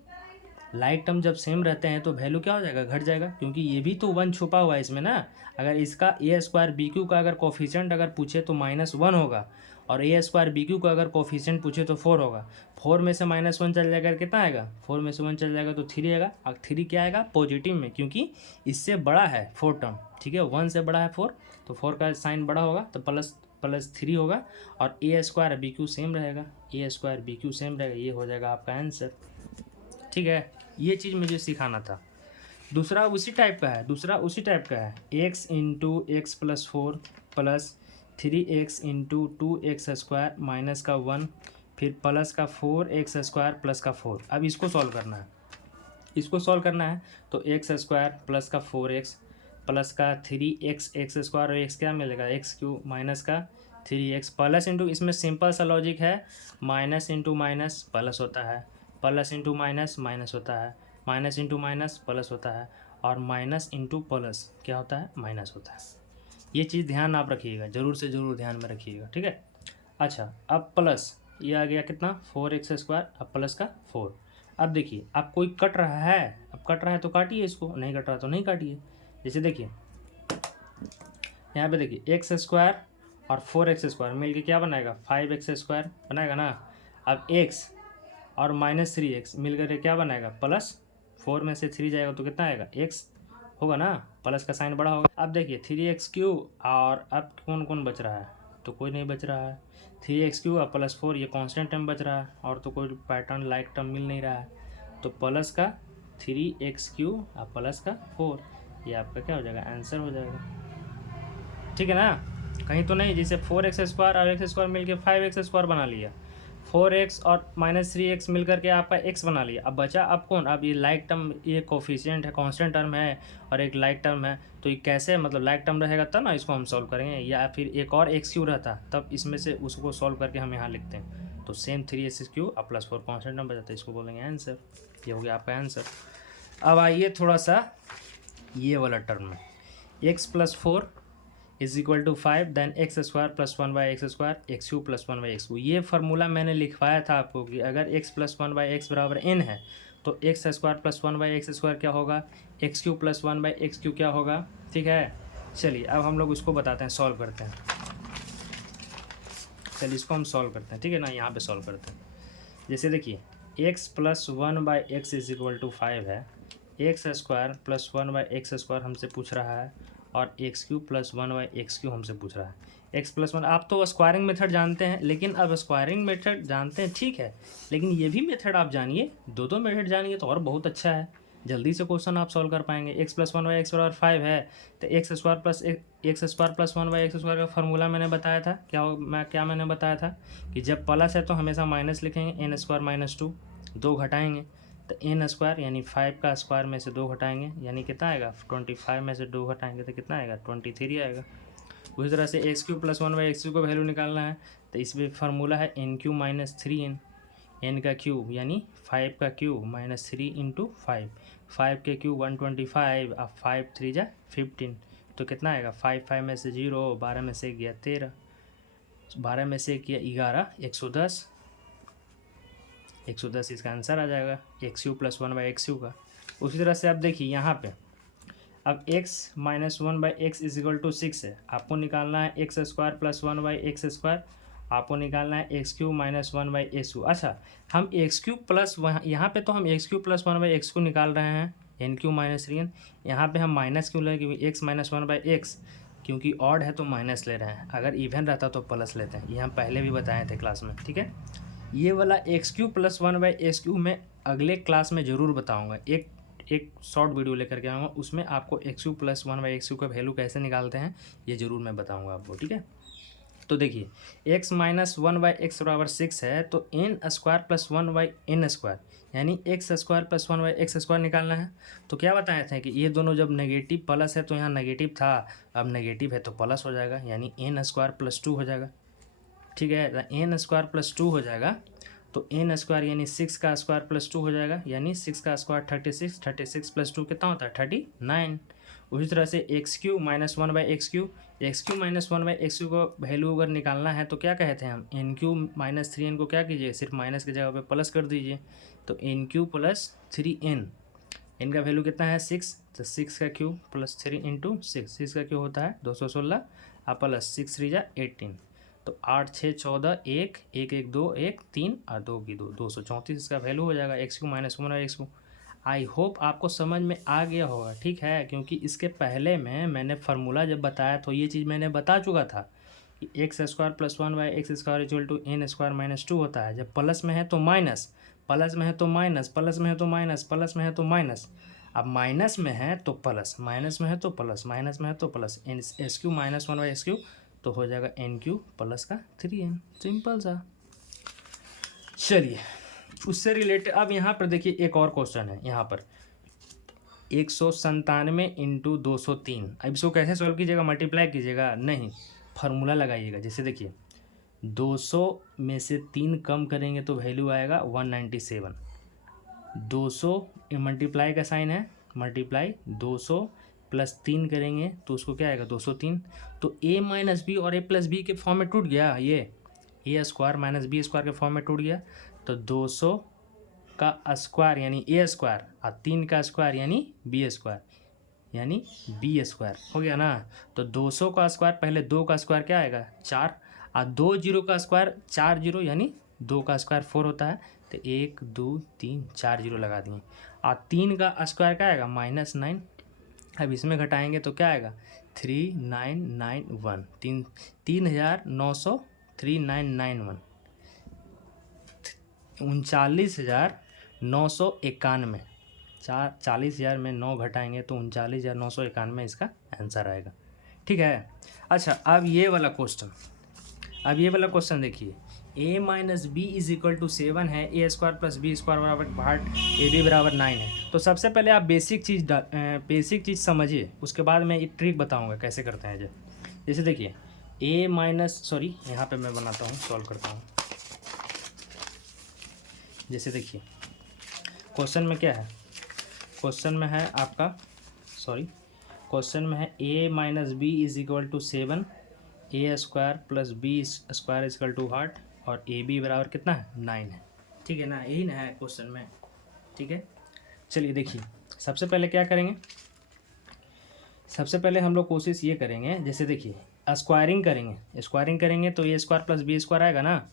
लाइक टर्म जब सेम रहते हैं तो वैल्यू क्या हो जाएगा घट जाएगा, क्योंकि ये भी तो 1 छुपा हुआ है इसमें ना। अगर इसका a² बी क्यू का अगर कोफिशिएंट अगर पूछे तो -1 होगा, और a² बी क्यू का अगर कोफिशिएंट पूछे तो 4 होगा। 4 में से -1 चल जाएगा, कितना आएगा, 4 में से 1 चल जाएगा तो 3 आएगा। अब 3 क्या आएगा पॉजिटिव में, क्योंकि इससे बड़ा है 4 टर्म, ठीक है, 1 से बड़ा है 4, तो 4 का साइन बड़ा होगा तो +3 होगा, और a² बी क्यू सेम रहेगा, a² बी क्यू सेम रहेगा, ये हो जाएगा आपका आंसर, ठीक है। ये चीज़ मुझे सिखाना था। दूसरा उसी टाइप का है, x into x plus 4 plus 3x into 2x² minus का 1, फिर प्लस का 4x² प्लस का 4। अब इसको सॉल्व करना है, तो x² प्लस का 4x प्लस का 3x² और x क्या मिलेगा x³ माइनस का 3x प्लस इंटू, इसमें सिंपल सा लॉजिक है, माइनस इंटू माइनस प्लस होता है, प्लस इंटू माइनस माइनस होता है, माइनस इंटू माइनस प्लस होता है, और माइनस इंटू प्लस क्या होता है माइनस होता है। ये चीज़ ध्यान आप रखिएगा, ज़रूर से ज़रूर ध्यान में रखिएगा, ठीक है। अच्छा अब प्लस ये आ गया कितना 4x², अब प्लस का 4। अब देखिए अब कोई कट रहा है, तो काटिए इसको, नहीं कट रहा तो नहीं काटिए। जैसे देखिए यहाँ पे देखिए x² और 4x² मिल के क्या बनाएगा 5x² बनाएगा ना। अब x और -3x मिल कर क्या बनाएगा +4 में से 3 जाएगा तो कितना आएगा x होगा ना, प्लस का साइन बड़ा होगा। अब देखिए 3x³ और अब कौन कौन बच रहा है, तो कोई नहीं बच रहा है, 3x³ और +4 ये कांस्टेंट टर्म बच रहा है, और तो कोई पैटर्न लाइक टर्म मिल नहीं रहा है, तो प्लस का 3x³ और प्लस का 4, ये आपका क्या हो जाएगा आंसर हो जाएगा, ठीक है ना। कहीं तो नहीं, जैसे 4x² और x² मिल के 5x² बना लिया, 4x और -3x मिल करके आपका x बना लिया। अब बचा अब कौन, अब ये लाइक टर्म, ये कोफिशिएंट है, कांस्टेंट टर्म है, और एक लाइक टर्म है, तो ये कैसे मतलब लाइक टर्म रहेगा तब ना इसको हम सॉल्व करेंगे, या फिर एक और x³ रहता तब इसमें से उसको सॉल्व करके हम यहाँ लिखते हैं, तो सेम 3x³ और +4 कांस्टेंट टर्म बचाता है, इसको बोलेंगे आंसर। ये हो गया आपका आंसर। अब आइए थोड़ा सा ये वाला टर्म में, x + 4 = 5 then x² + 1/x² x³ + 1/x²। ये फार्मूला मैंने लिखवाया था आपको कि अगर x + 1/x = n है तो x² + 1/x² क्या होगा, x³ + 1/x³ क्या होगा, ठीक है। चलिए अब हम लोग उसको बताते हैं, सॉल्व करते हैं। चलिए इसको हम सॉल्व करते हैं, ठीक है ना, यहाँ पे सॉल्व करते हैं। जैसे देखिए x + 1/x = 5 है, x² + 1/x² हमसे पूछ रहा है, और x³ + 1/x³ हमसे पूछ रहा है। x + 1 आप तो स्क्वायरिंग मेथड जानते हैं, लेकिन अब स्क्वायरिंग मेथड जानते हैं ठीक है, लेकिन ये भी मेथड आप जानिए, दो मेथड जानिए तो और बहुत अच्छा है, जल्दी से क्वेश्चन आप सॉल्व कर पाएंगे। x + 1/x = 5 है, तो x² + 1/x² का फार्मूला मैंने बताया था, क्या मैंने बताया था कि जब प्लस है तो हमेशा माइनस लिखेंगे, n² - 2 2 घटाएंगे, तो n² यानी 5 का स्क्वायर में से 2 घटाएंगे, यानी कितना आएगा 25 में से 2 घटाएंगे तो कितना आएगा 23 आएगा। उसी तरह से x³ + 1/x³ को वैल्यू निकालना है, तो इसमें फार्मूला है n³ - 3n, n का क्यूब यानी 5 का क्यूब -3 × 5, 5 के क्यूब 125, अब 5 3 जा 15, तो कितना आएगा 5 में से 0, 12 में से गया 13, 12 में से किया 11, 110, 110 इसका आंसर आ जाएगा x³ + 1/x³ का। उसी तरह से आप देखिए यहाँ पे अब x - 1/x = 6 है, आपको निकालना है x² + 1/x², आपको निकालना है x Q minus one by x Q. अच्छा, हम एक्स क्यू प्लस वहाँ यहाँ पे तो हम x Q plus one by x Q निकाल रहे हैं, एन क्यू माइनस 3n। यहाँ पे हम माइनस क्यों लें, क्योंकि x minus one by x, क्योंकि ऑड है तो माइनस ले रहे हैं, अगर इवन रहता तो प्लस लेते हैं, ये हम पहले भी बताए थे क्लास में, ठीक है। ये वाला x Q plus one by x Q मैं अगले क्लास में ज़रूर बताऊँगा, एक शॉर्ट वीडियो लेकर के आऊँगा, उसमें आपको x Q plus one by x Q का वैल्यू कैसे निकालते हैं ये ज़रूर मैं बताऊँगा आपको, ठीक है। तो देखिए X minus one by X बराबर 6 है, तो N square plus one by N square यानी X square plus one by X square निकालना है। तो क्या बताए थे कि ये दोनों जब नेगेटिव प्लस है तो यहाँ नेगेटिव था, अब नेगेटिव है तो प्लस हो जाएगा, यानी एन स्क्वायर प्लस 2 हो जाएगा, ठीक है। एन स्क्वायर प्लस 2 हो जाएगा, तो एन स्क्वायर यानी 6 का स्क्वायर प्लस 2 हो जाएगा, यानी 6 का स्क्वायर 36, 36 प्लस 2 कितना होता है 39। उसी तरह से x Q minus one by x Q minus one by x Q को वैल्यू अगर निकालना है तो क्या कहते हैं हम, एन क्यू माइनस 3n को क्या कीजिए, सिर्फ माइनस की जगह पे प्लस कर दीजिए, तो N Q plus 3n, N का वैल्यू कितना है 6, तो 6 का क्यू प्लस 3 इंटू 6 का क्यू होता है 216 और प्लस 6 3 जा 18, तो 8 6 14 1 1 1 2 1 3 और 2 की 2 234 इसका वैल्यू हो जाएगा x Q minus one by x Q. I hope आपको समझ में आ गया होगा, ठीक है, क्योंकि इसके पहले में मैंने फार्मूला जब बताया तो ये चीज़ मैंने बता चुका था कि X square plus one by X square equal to N square minus 2 होता है, जब प्लस में है तो माइनस, प्लस में है तो माइनस, प्लस में है तो माइनस, प्लस में है तो माइनस, अब माइनस में है तो प्लस, माइनस में है तो प्लस, माइनस में है तो plus, N S Q minus one by S Q तो हो जाएगा एन क्यू प्लस का 3n, सिंपल सा। चलिए उससे रिलेटेड अब यहाँ पर देखिए एक और क्वेश्चन है, यहाँ पर 197 इंटू 203। अब इसको कैसे सॉल्व कीजिएगा, मल्टीप्लाई कीजिएगा नहीं, फार्मूला लगाइएगा। जैसे देखिए 200 में से 3 कम करेंगे तो वैल्यू आएगा 197, 200 मल्टीप्लाई का साइन है, मल्टीप्लाई 200 प्लस 3 करेंगे तो उसको क्या आएगा 203, तो a माइनस बी और a प्लस बी के फॉर्म में टूट गया, ये ए स्क्वायर माइनस बी स्क्वायर के फॉर्म में टूट गया, तो 200 का स्क्वायर यानी ए स्क्वायर और 3 का स्क्वायर यानी बी स्क्वायर यानी बी स्क्वायर हो गया ना। तो 200 का स्क्वायर, पहले 2 का स्क्वायर क्या आएगा 4 और 2 जीरो का स्क्वायर 4 जीरो यानी 2 का स्क्वायर 4 होता है, तो 1 2 3 4 जीरो लगा दिए, और 3 का स्क्वायर क्या आएगा -9। अब इसमें घटाएंगे तो क्या आएगा 3991, 3991, 39,991, 40,000 में 9 घटाएंगे तो 39,991 इसका आंसर आएगा, ठीक है। अच्छा अब ये वाला क्वेश्चन देखिए, a minus B is equal to 7 है, A square plus B square बराबर भाट ए बी बराबर 9 है। तो सबसे पहले आप बेसिक चीज़ समझिए, उसके बाद मैं एक ट्रिक बताऊंगा कैसे करते हैं। जैसे देखिए a माइनस, सॉरी यहाँ पे मैं बनाता हूँ, सॉल्व करता हूँ। जैसे देखिए क्वेश्चन में क्या है, क्वेश्चन में है आपका, क्वेश्चन में है a minus B is equal to 7, A square plus B square is equal to heart, और ए बी बराबर कितना है 9 है, ठीक है ना, यही ना है क्वेश्चन में, ठीक है। चलिए देखिए सबसे पहले क्या करेंगे, सबसे पहले हम लोग कोशिश ये करेंगे, जैसे देखिए स्क्वायरिंग करेंगे तो A square plus B square आएगा ना,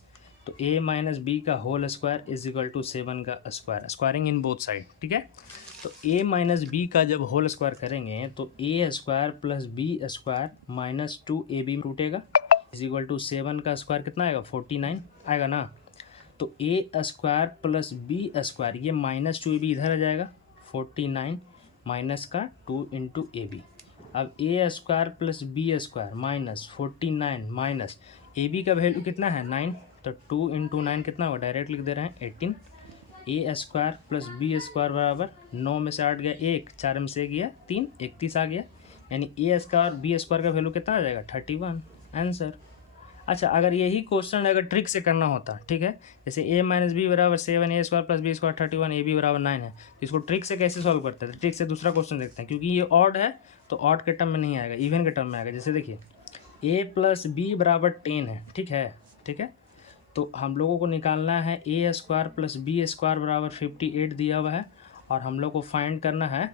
तो a माइनस बी का whole square is equal to 7 का square, squaring in both side, ठीक है। तो a माइनस बी का जब होल स्क्वायर करेंगे तो a square plus B square minus 2ab टूटेगा, इज इक्वल टू 7 का स्क्वायर कितना आएगा 49 आएगा ना। तो a square plus B square, ये माइनस 2ab इधर आ जाएगा, 49 माइनस का 2 इंटू ए बी। अब a square plus B square minus 49 minus A B का वैल्यू कितना है 9, तो 2 इंटू 9 कितना होगा, डायरेक्ट लिख दे रहे हैं 18। ए स्क्वायर प्लस बी स्क्वायर बराबर 9 में से 8 गया 1, 4 में से गया 3, 31 आ गया, यानी ए स्क्वायर बी स्क्वायर का वैल्यू कितना आ जाएगा 31, आंसर। अच्छा अगर यही क्वेश्चन अगर ट्रिक से करना होता, ठीक है, जैसे a माइनस बी बराबर 7, A square plus B square 31, A B बराबर 9 है, तो इसको ट्रिक से कैसे सॉल्व करते हैं, ट्रिक से दूसरा क्वेश्चन देखते हैं, क्योंकि ये ऑड है तो ऑड के टर्म में नहीं आएगा, इवन के टर्म में आएगा। जैसे देखिए a प्लस बी बराबर 10 है, ठीक है, तो हम लोगों को निकालना है A square plus B square बराबर 58 दिया हुआ है, और हम लोग को फाइंड करना है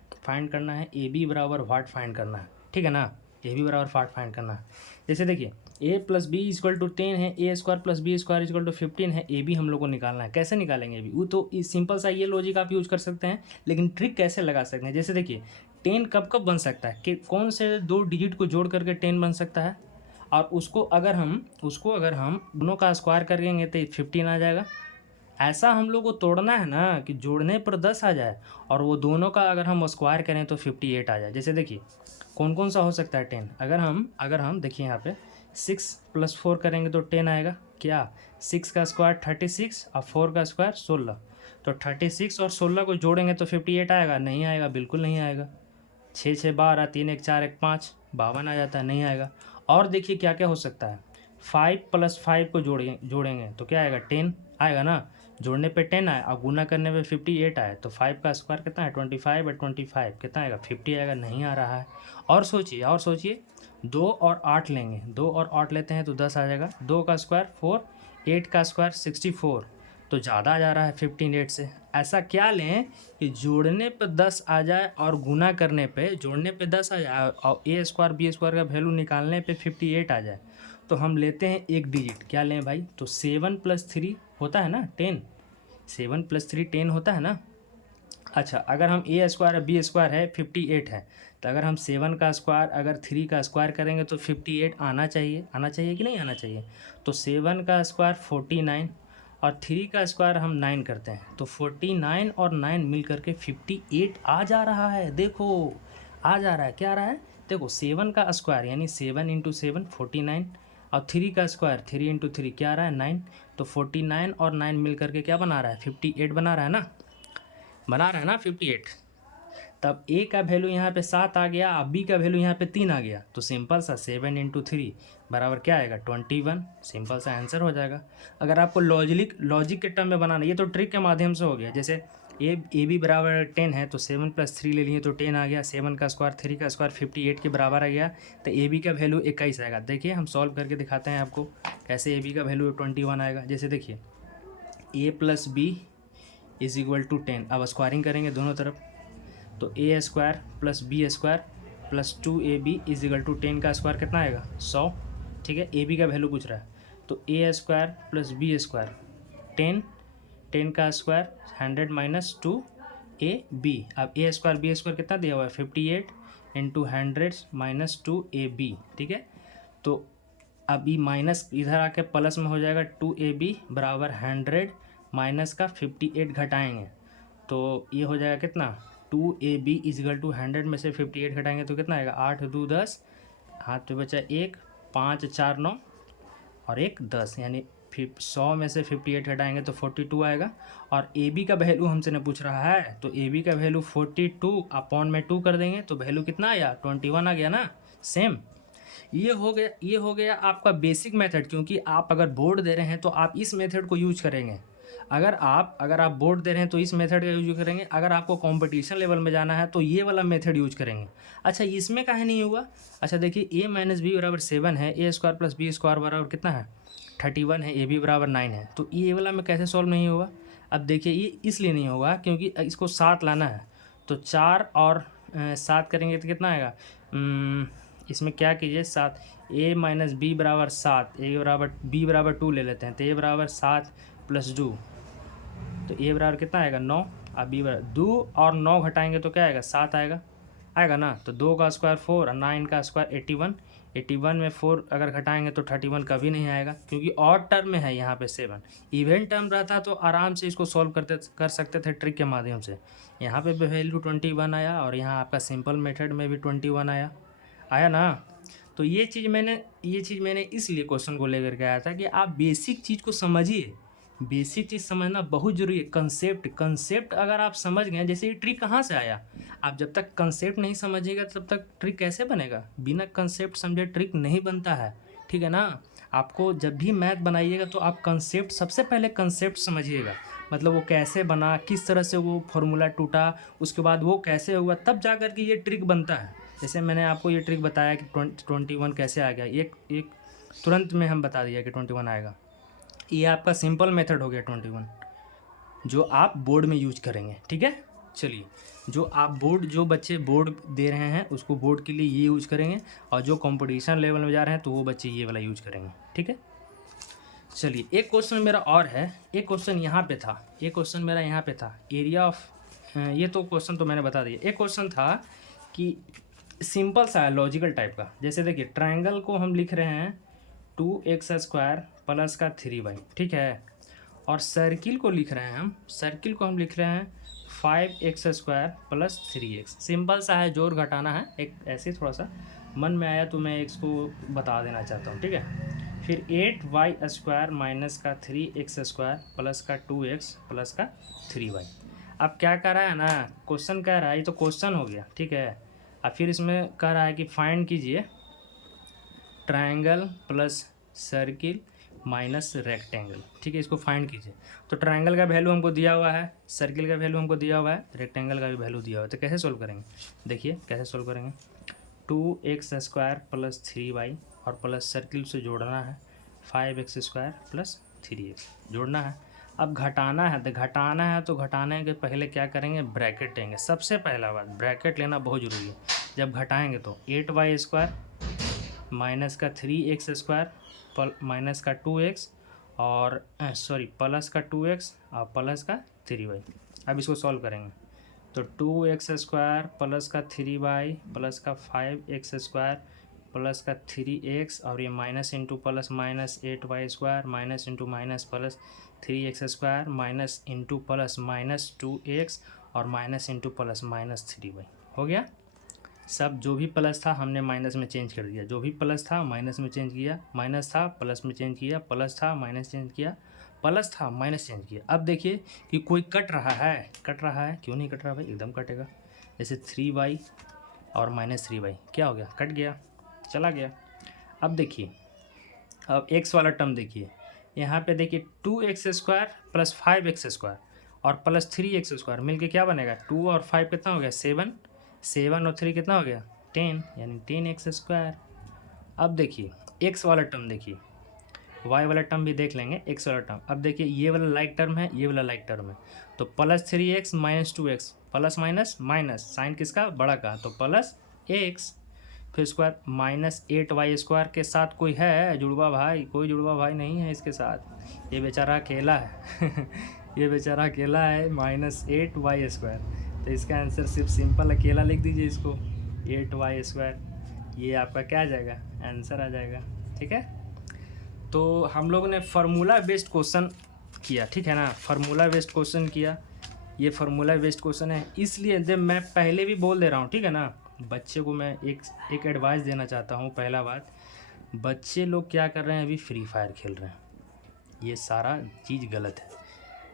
ए बी बराबर वाट फाइंड करना है, ठीक है ना। ए बी बराबर फाइंड करना है। जैसे देखिए A plus B equal to 10 है, A square plus B square equal to 15 है, ए बी हम लोग को निकालना है। कैसे निकालेंगे अभी वो तो सिंपल सा ये लॉजिक आप यूज कर सकते हैं, लेकिन ट्रिक कैसे लगा सकते हैं। जैसे देखिए 10 कब कब बन सकता है कि कौन से दो डिजिट को जोड़ करके 10 बन सकता है, और उसको अगर हम दोनों का स्क्वायर करेंगे तो 15 आ जाएगा। ऐसा हम लोग को तोड़ना है ना कि जोड़ने पर 10 आ जाए और वो दोनों का अगर हम स्क्वायर करें तो 58 आ जाए। जैसे देखिए कौन कौन सा हो सकता है 10, अगर हम देखिए यहाँ पे 6 + 4 करेंगे तो 10 आएगा। क्या 6 का स्क्वायर 36 और 4 का स्क्वायर 16, तो 36 और 16 को जोड़ेंगे तो 58 आएगा? नहीं आएगा, बिल्कुल नहीं आएगा। 6 6 12, 3 1 4 1 5, 52 आ जाता है, नहीं आएगा। और देखिए क्या क्या हो सकता है, 5 + 5 को जोड़ेंगे तो क्या आएगा? 10 आएगा ना। जोड़ने पे 10 आए और गुना करने पे 58 आए, तो 5 का स्क्वायर कितना है? 25/25 कितना आएगा? 50 आएगा, नहीं आ रहा है। और सोचिए 2 और 8 लेंगे, 2 और 8 लेते हैं तो 10 आ जाएगा। 2 का स्क्वायर 4, 8 का स्क्वायर 64, तो ज़्यादा जा रहा है 58 से। ऐसा क्या लें कि जोड़ने पे 10 आ जाए और गुना करने पे जोड़ने पे 10 आ जाए और ए स्क्वायर बी स्क्वायर का वैल्यू निकालने पे 58 आ जाए। तो हम लेते हैं एक डिजिट, क्या लें भाई? तो 7 + 3 होता है ना 10, 7 + 3 10 होता है ना। अच्छा, अगर हम ए स्क्वायर और बी स्क्वायर है 58 है, तो अगर हम 7 का स्क्वायर अगर 3 का स्क्वायर करेंगे तो 58 आना चाहिए कि नहीं आना चाहिए? तो 7 का स्क्वायर 49 और 3 का स्क्वायर हम 9 करते हैं, तो 49 और 9 मिल करके 58 आ जा रहा है। देखो आ जा रहा है, क्या आ रहा है? देखो 7 का स्क्वायर यानी 7 × 7 49, और 3 का स्क्वायर 3 × 3 क्या आ रहा है? 9, तो 49 और 9 मिल करके क्या बना रहा है? 58 बना रहा है ना 58। तब ए का वैल्यू यहाँ पे 7 आ गया, अब बी का वैल्यू यहाँ पे 3 आ गया, तो सिंपल सा 7 × 3 बराबर क्या आएगा? 21। सिंपल सा आंसर हो जाएगा। अगर आपको लॉजिक के टर्म में बनाना, ये तो ट्रिक के माध्यम से हो गया। जैसे ए बी बराबर 10 है तो 7 + 3 ले लिए तो 10 आ गया। 7 का स्क्वायर 3 का स्क्वायर 58 के बराबर आ गया, तो ए बी का वैल्यू 21 आएगा। देखिए हम सॉल्व करके दिखाते हैं आपको कैसे ए बी का वैल्यू 21 आएगा। जैसे देखिए ए + बी = 10, अब स्क्वायरिंग करेंगे दोनों तरफ, तो A square + B square + 2ab = 10 का स्क्वायर कितना आएगा? 100। ठीक है, ए बी का वैल्यू पूछ रहा है, तो ए स्क्वायर + बी स्क्वायर 10 का स्क्वायर 100 - 2ab। अब ए स्क्वायर बी स्क्वायर कितना दिया हुआ है? 58 × 100 - 2ab। ठीक है, तो अभी माइनस इधर आके प्लस में हो जाएगा, 2ab बराबर 100 माइनस का 58 घटाएंगे तो ये हो जाएगा कितना? 2ab = 100 में से 58 घटाएंगे तो कितना आएगा? 8 2 10, हाथ पे बचा 1, 5 4 9 और 1 10, यानी 100 में से 58 घटाएंगे तो 42 आएगा। और ए बी का वैल्यू हमसे ने पूछ रहा है, तो ए बी का वैल्यू 42 अपॉन में 2 कर देंगे तो वैल्यू कितना आया? 21 आ गया ना। सेम ये हो गया आपका बेसिक मेथड, क्योंकि आप अगर बोर्ड दे रहे हैं तो आप इस मेथड को यूज करेंगे। अगर आप बोर्ड दे रहे हैं तो इस मेथड का यूज करेंगे। अगर आपको कंपटीशन लेवल में जाना है तो ये वाला मेथड यूज करेंगे। अच्छा, इसमें काहे नहीं हुआ? अच्छा देखिए a - b बराबर 7 है, ए स्क्वायर + बी स्क्वायर बराबर कितना है? 31 है, ए बी बराबर 9 है, तो ये वाला में कैसे सॉल्व नहीं होगा? अब देखिए ये इसलिए नहीं होगा क्योंकि इसको 7 लाना है, तो 4 और 7 करेंगे तो कितना आएगा? इसमें क्या कीजिए 7, a - b बराबर 7, b बराबर 2 ले लेते हैं, तो a बराबर 7 + 2, तो a बराबर कितना आएगा? 9। अब b बराबर 2 और 9 घटाएंगे तो क्या आएगा? 7 आएगा ना। तो 2 का स्क्वायर 4 और 9 का स्क्वायर 81, 81 में 4 अगर घटाएंगे तो 31 कभी नहीं आएगा, क्योंकि ऑड टर्म में है यहाँ पे 7। इवन टर्म रहता तो आराम से इसको सॉल्व कर सकते थे ट्रिक के माध्यम से। यहाँ पे वैल्यू 21 आया और यहाँ आपका सिंपल मेथड में भी 21 आया ना। तो ये चीज़ मैंने इसलिए क्वेश्चन को लेकर के आया था कि आप बेसिक चीज़ को समझिए। बेसिक चीज़ समझना बहुत ज़रूरी है। कंसेप्ट अगर आप समझ गए, जैसे ये ट्रिक कहाँ से आया? आप जब तक कंसेप्ट नहीं समझिएगा तब तक ट्रिक कैसे बनेगा? बिना कंसेप्ट समझे ट्रिक नहीं बनता है, ठीक है ना। आपको जब भी मैथ बनाइएगा तो आप सबसे पहले कंसेप्ट समझिएगा, मतलब वो कैसे बना, किस तरह से वो फॉर्मूला टूटा, उसके बाद वो कैसे हुआ, तब जा कर के ये ट्रिक बनता है। जैसे मैंने आपको ये ट्रिक बताया कि 21 कैसे आ गया, एक तुरंत में हम बता दिया कि 21 आएगा। ये आपका सिंपल मेथड हो गया 21, जो आप बोर्ड में यूज करेंगे, ठीक है। चलिए, जो बच्चे बोर्ड दे रहे हैं उसको बोर्ड के लिए ये यूज़ करेंगे, और जो कंपटीशन लेवल में जा रहे हैं तो वो बच्चे ये वाला यूज करेंगे, ठीक है। चलिए, एक क्वेश्चन मेरा और है, एक क्वेश्चन यहाँ पे था, एक क्वेश्चन मेरा यहाँ पे था एरिया ऑफ, ये तो क्वेश्चन तो मैंने बता दिया। एक क्वेश्चन था कि सिंपल सा है, लॉजिकल टाइप का। जैसे देखिए, ट्रायंगल को हम लिख रहे हैं 2x² प्लस का 3y, ठीक है। और सर्किल को लिख रहे हैं हम लिख रहे हैं 5x² प्लस 3x। सिंपल सा है, जोड़ घटाना है, एक ऐसे थोड़ा सा मन में आया तो मैं इसको बता देना चाहता हूँ, ठीक है। फिर 8y² माइनस का 3x² प्लस का 2x प्लस का 3y। अब क्या कह रहा है ना, क्वेश्चन कह रहा है, ये तो क्वेश्चन हो गया, ठीक है। अब फिर इसमें कह रहा है कि फाइंड कीजिए triangle plus circle minus rectangle, ठीक है, इसको फाइंड कीजिए। तो ट्रायंगल का वैल्यू हमको दिया हुआ है, सर्किल का वैल्यू हमको दिया हुआ है, रेक्टेंगल का भी वैल्यू दिया हुआ है। तो कैसे सोल्व करेंगे, देखिए कैसे सोल्व करेंगे। 2x² प्लस 3y और प्लस सर्किल से जोड़ना है 5x² प्लस 3x जोड़ना है। अब घटाना है, तो घटाने के पहले क्या करेंगे, ब्रैकेट देंगे। सबसे पहला बात, ब्रैकेट लेना बहुत ज़रूरी है। जब घटाएंगे तो 8y² माइनस का 3x² माइनस का 2x और प्लस का 2x और प्लस का 3y। अब इसको सॉल्व करेंगे तो 2x² प्लस का 3y प्लस का 5x² प्लस का 3x और ये minus into plus minus 8y² minus into minus plus 3x² minus into plus minus 2x और minus into plus minus 3y। हो गया। सब जो भी प्लस था हमने माइनस में चेंज कर दिया, जो भी प्लस था माइनस में चेंज किया, माइनस था प्लस में चेंज किया, प्लस था माइनस चेंज किया, प्लस था माइनस चेंज किया। अब देखिए कि कोई कट रहा है, क्यों नहीं कट रहा भाई, एकदम कटेगा। जैसे 3y और माइनस 3y क्या हो गया, कट गया, चला गया। अब देखिए, अब x वाला टर्म देखिए, यहाँ पे देखिए 2x² प्लस 5x² और प्लस 3x² मिलके क्या बनेगा, 2 और 5 कितना हो गया, 7, 7 और 3 कितना हो गया, 10, यानी 10x²। अब देखिए x वाला टर्म देखिए, y वाला टर्म भी देख लेंगे, x वाला टर्म। अब देखिए ये वाला लाइक टर्म है, ये वाला लाइक टर्म है, तो plus 3x minus 2x, plus minus minus, sign किसका, बड़ा का, तो प्लस x। फिर उसके बाद माइनस 8y² के साथ कोई है जुड़वा भाई, कोई जुड़वा भाई नहीं है इसके साथ, ये बेचारा अकेला है ये बेचारा अकेला है, माइनस 8y²। तो इसका आंसर सिर्फ सिंपल अकेला लिख दीजिए इसको, 8y²। ये आपका क्या आ जाएगा, आंसर आ जाएगा, ठीक है। तो हम लोगों ने फार्मूला बेस्ड क्वेश्चन किया, ठीक है ना, फार्मूला बेस्ड क्वेश्चन किया। ये फार्मूला बेस्ड क्वेश्चन है, इसलिए जब मैं पहले भी बोल दे रहा हूँ, ठीक है ना, बच्चे को मैं एक एडवाइस देना चाहता हूँ। पहला बात, बच्चे लोग क्या कर रहे हैं, अभी फ्री फायर खेल रहे हैं, ये सारा चीज़ गलत है।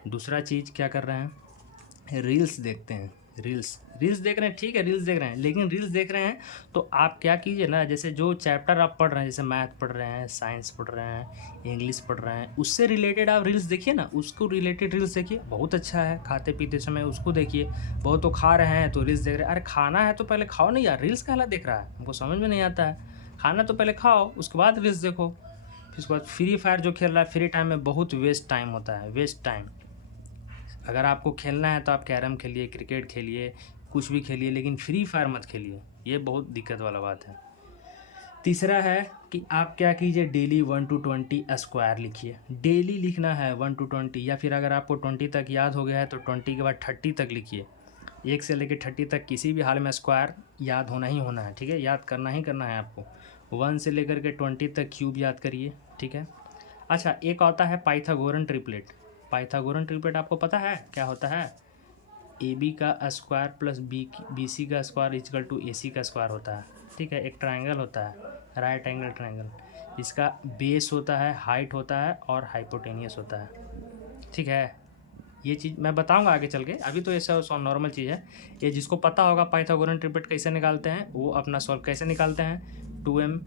दूसरा चीज़ क्या कर रहे हैं, रील्स देखते हैं, रील्स देख रहे हैं, ठीक है, रील्स देख रहे हैं, लेकिन रील्स देख रहे हैं तो आप क्या कीजिए ना, जैसे जो चैप्टर आप पढ़ रहे हैं, जैसे मैथ पढ़ रहे हैं, साइंस पढ़ रहे हैं, इंग्लिश पढ़ रहे हैं, उससे रिलेटेड आप रील्स देखिए ना, उसको रिलेटेड रील्स देखिए, बहुत अच्छा है। खाते पीते समय उसको देखिए, बहुत तो खा रहे हैं तो रील्स देख रहे हैं, अरे खाना है तो पहले खाओ ना यार, रील्स कहला देख रहा है, हमको समझ में नहीं आता है। खाना तो पहले खाओ, उसके बाद रील्स देखो। फिर उसके बाद फ्री फायर जो खेल रहा है, फ्री टाइम में बहुत वेस्ट टाइम होता है, वेस्ट टाइम। अगर आपको खेलना है तो आप कैरम खेलिए, क्रिकेट खेलिए, कुछ भी खेलिए, लेकिन फ्री फायर मत खेलिए, ये बहुत दिक्कत वाला बात है। तीसरा है कि आप क्या कीजिए, डेली 1 to 20 स्क्वायर लिखिए, डेली लिखना है 1 to 20, या फिर अगर आपको 20 तक याद हो गया है तो 20 के बाद 30 तक लिखिए। 1 से लेकर 30 तक किसी भी हाल में स्क्वायर याद होना ही होना है, ठीक है, याद करना ही करना है आपको। 1 से लेकर के 20 तक क्यूब याद करिए, ठीक है। अच्छा, एक आता है पाइथागोरन ट्रिपलेट। पाइथागोरन ट्रिपलेट आपको पता है क्या होता है, AB का स्क्वायर प्लस BC का स्क्वायर इक्वल टू AC का स्क्वायर होता है, ठीक है। एक ट्रायंगल होता है, राइट एंगल ट्रायंगल, इसका बेस होता है, हाइट होता है और हाइपोटेनियस होता है, ठीक है। ये चीज़ मैं बताऊंगा आगे चल के, अभी तो ऐसा नॉर्मल चीज़ है। ये जिसको पता होगा पाइथागोरन ट्रिपलेट कैसे निकालते हैं, वो अपना सॉल्व कैसे निकालते हैं, 2m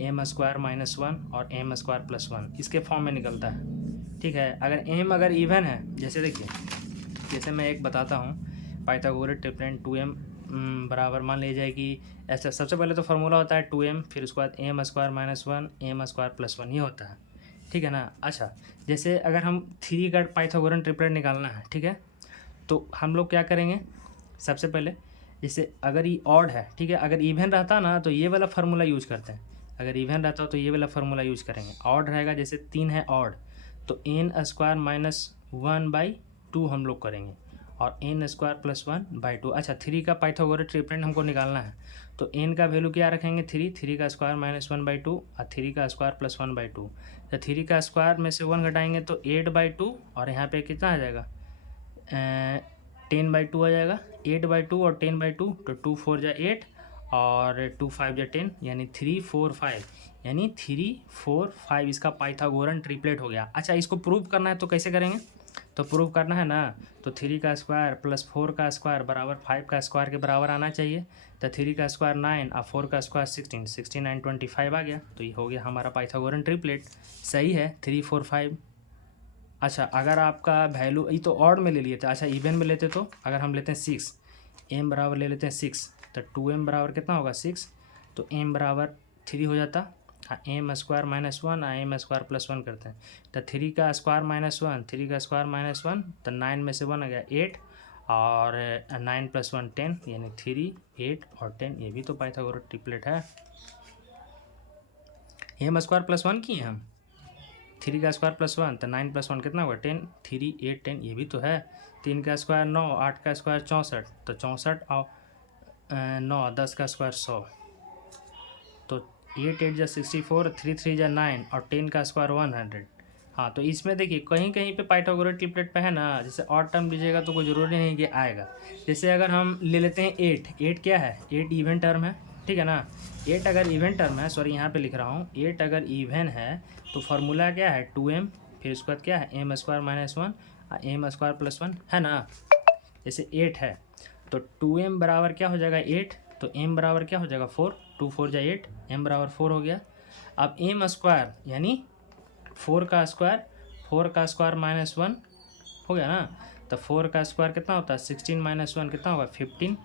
m² - 1 और m² + 1 इसके फॉर्म में निकलता है, ठीक है। अगर अगर इवन है, जैसे देखिए, जैसे मैं एक बताता हूँ, पाइथागोरस ट्रिपलेट 2m बराबर मान ली जाएगी ऐसा। सबसे पहले तो फार्मूला होता है 2m, फिर उसके बाद m² - 1 m² + 1 ये होता है, ठीक है ना। अच्छा, जैसे अगर हम 3 का पाइथागोरन ट्रिपलेट निकालना है, ठीक है, तो हम लोग क्या करेंगे, सबसे पहले जैसे अगर ये ऑड है, ठीक है, अगर इवन रहता ना तो ये वाला फार्मूला यूज करते हैं, अगर इवन रहता हो तो ये वाला फार्मूला यूज करेंगे। ऑड रहेगा, जैसे 3 है ऑड, तो एन स्क्वायर माइनस 1/2 हम लोग करेंगे, और एन स्क्वायर प्लस 1/2। अच्छा, 3 का पाइथागोरस ट्रिपलेट हमको निकालना है, तो एन का वैल्यू क्या रखेंगे, 3 का स्क्वायर माइनस 1/2 और 3 का स्क्वायर प्लस 1/2। तो 3 का स्क्वायर में से 1 घटाएंगे तो 8/2, और यहाँ पे कितना आ जाएगा, 10/2 आ जाएगा। 8/2 और 10/2, तो 2 4 जा 8 और 2 5 जा 10, यानी 3 4 5, यानी 3 4 5 इसका पाइथागोरन ट्रिपलेट हो गया। अच्छा, इसको प्रूव करना है तो कैसे करेंगे, तो प्रूव करना है ना, तो 3 का स्क्वायर प्लस 4 का स्क्वायर बराबर 5 का स्क्वायर के बराबर आना चाहिए। तो 3 का स्क्वायर 9 और 4 का स्क्वायर 16, 16 9 25 आ गया, तो ये हो गया हमारा पाइथागोरन ट्रिपलेट। सही है, 3 4 5। अच्छा, अगर आपका वैल्यू ये तो ऑड में ले लिए थे, अच्छा इवन में लेते तो अगर हम लेते हैं 6, एम बराबर ले लेते हैं 6, तो 2m बराबर कितना होगा 6, तो m बराबर 3 हो जाता, M square minus 1 M square plus 1 करते हैं, तो 3 का स्क्वायर माइनस 1, 3 का स्क्वायर माइनस 1, तो 9 में से 1 आ गया 8, और 9 + 1 10, यानी 3 8 और 10, ये भी तो पाइथागोरस ट्रिपलेट है। एम स्क्वायर प्लस 1 किए हम, 3 का स्क्वायर प्लस 1, तो 9 + 1 कितना होगा 10, 3 8 10, ये भी तो है। 3 का स्क्वायर 9, 8 का स्क्वायर 64, तो 64 और 9, 10 का स्क्वायर 100, तो 8 8 जा 64, 3 3 जा 9 और 10 का स्क्वायर 100। हाँ, तो इसमें देखिए कहीं कहीं पे पाइथागोरस ट्रिपलेट पे है ना, जैसे ऑड टर्म लीजिएगा तो कोई ज़रूरी नहीं कि आएगा। जैसे अगर हम ले लेते हैं 8, 8 क्या है, 8 इवन टर्म है, ठीक है ना। 8 अगर इवन टर्म है, सॉरी यहाँ पे लिख रहा हूँ, 8 अगर इवन है तो फार्मूला क्या है 2m, फिर उसके बाद क्या है M square minus 1 M square plus 1, है ना। जैसे 8 है तो 2m बराबर क्या हो जाएगा 8, तो m बराबर क्या हो जाएगा 4, 2 4 जा 8, m बराबर 4 हो गया। अब m स्क्वायर यानी 4 का स्क्वायर माइनस 1 हो गया ना, तो 4 का स्क्वायर कितना होता है 16 माइनस 1 कितना होगा 15,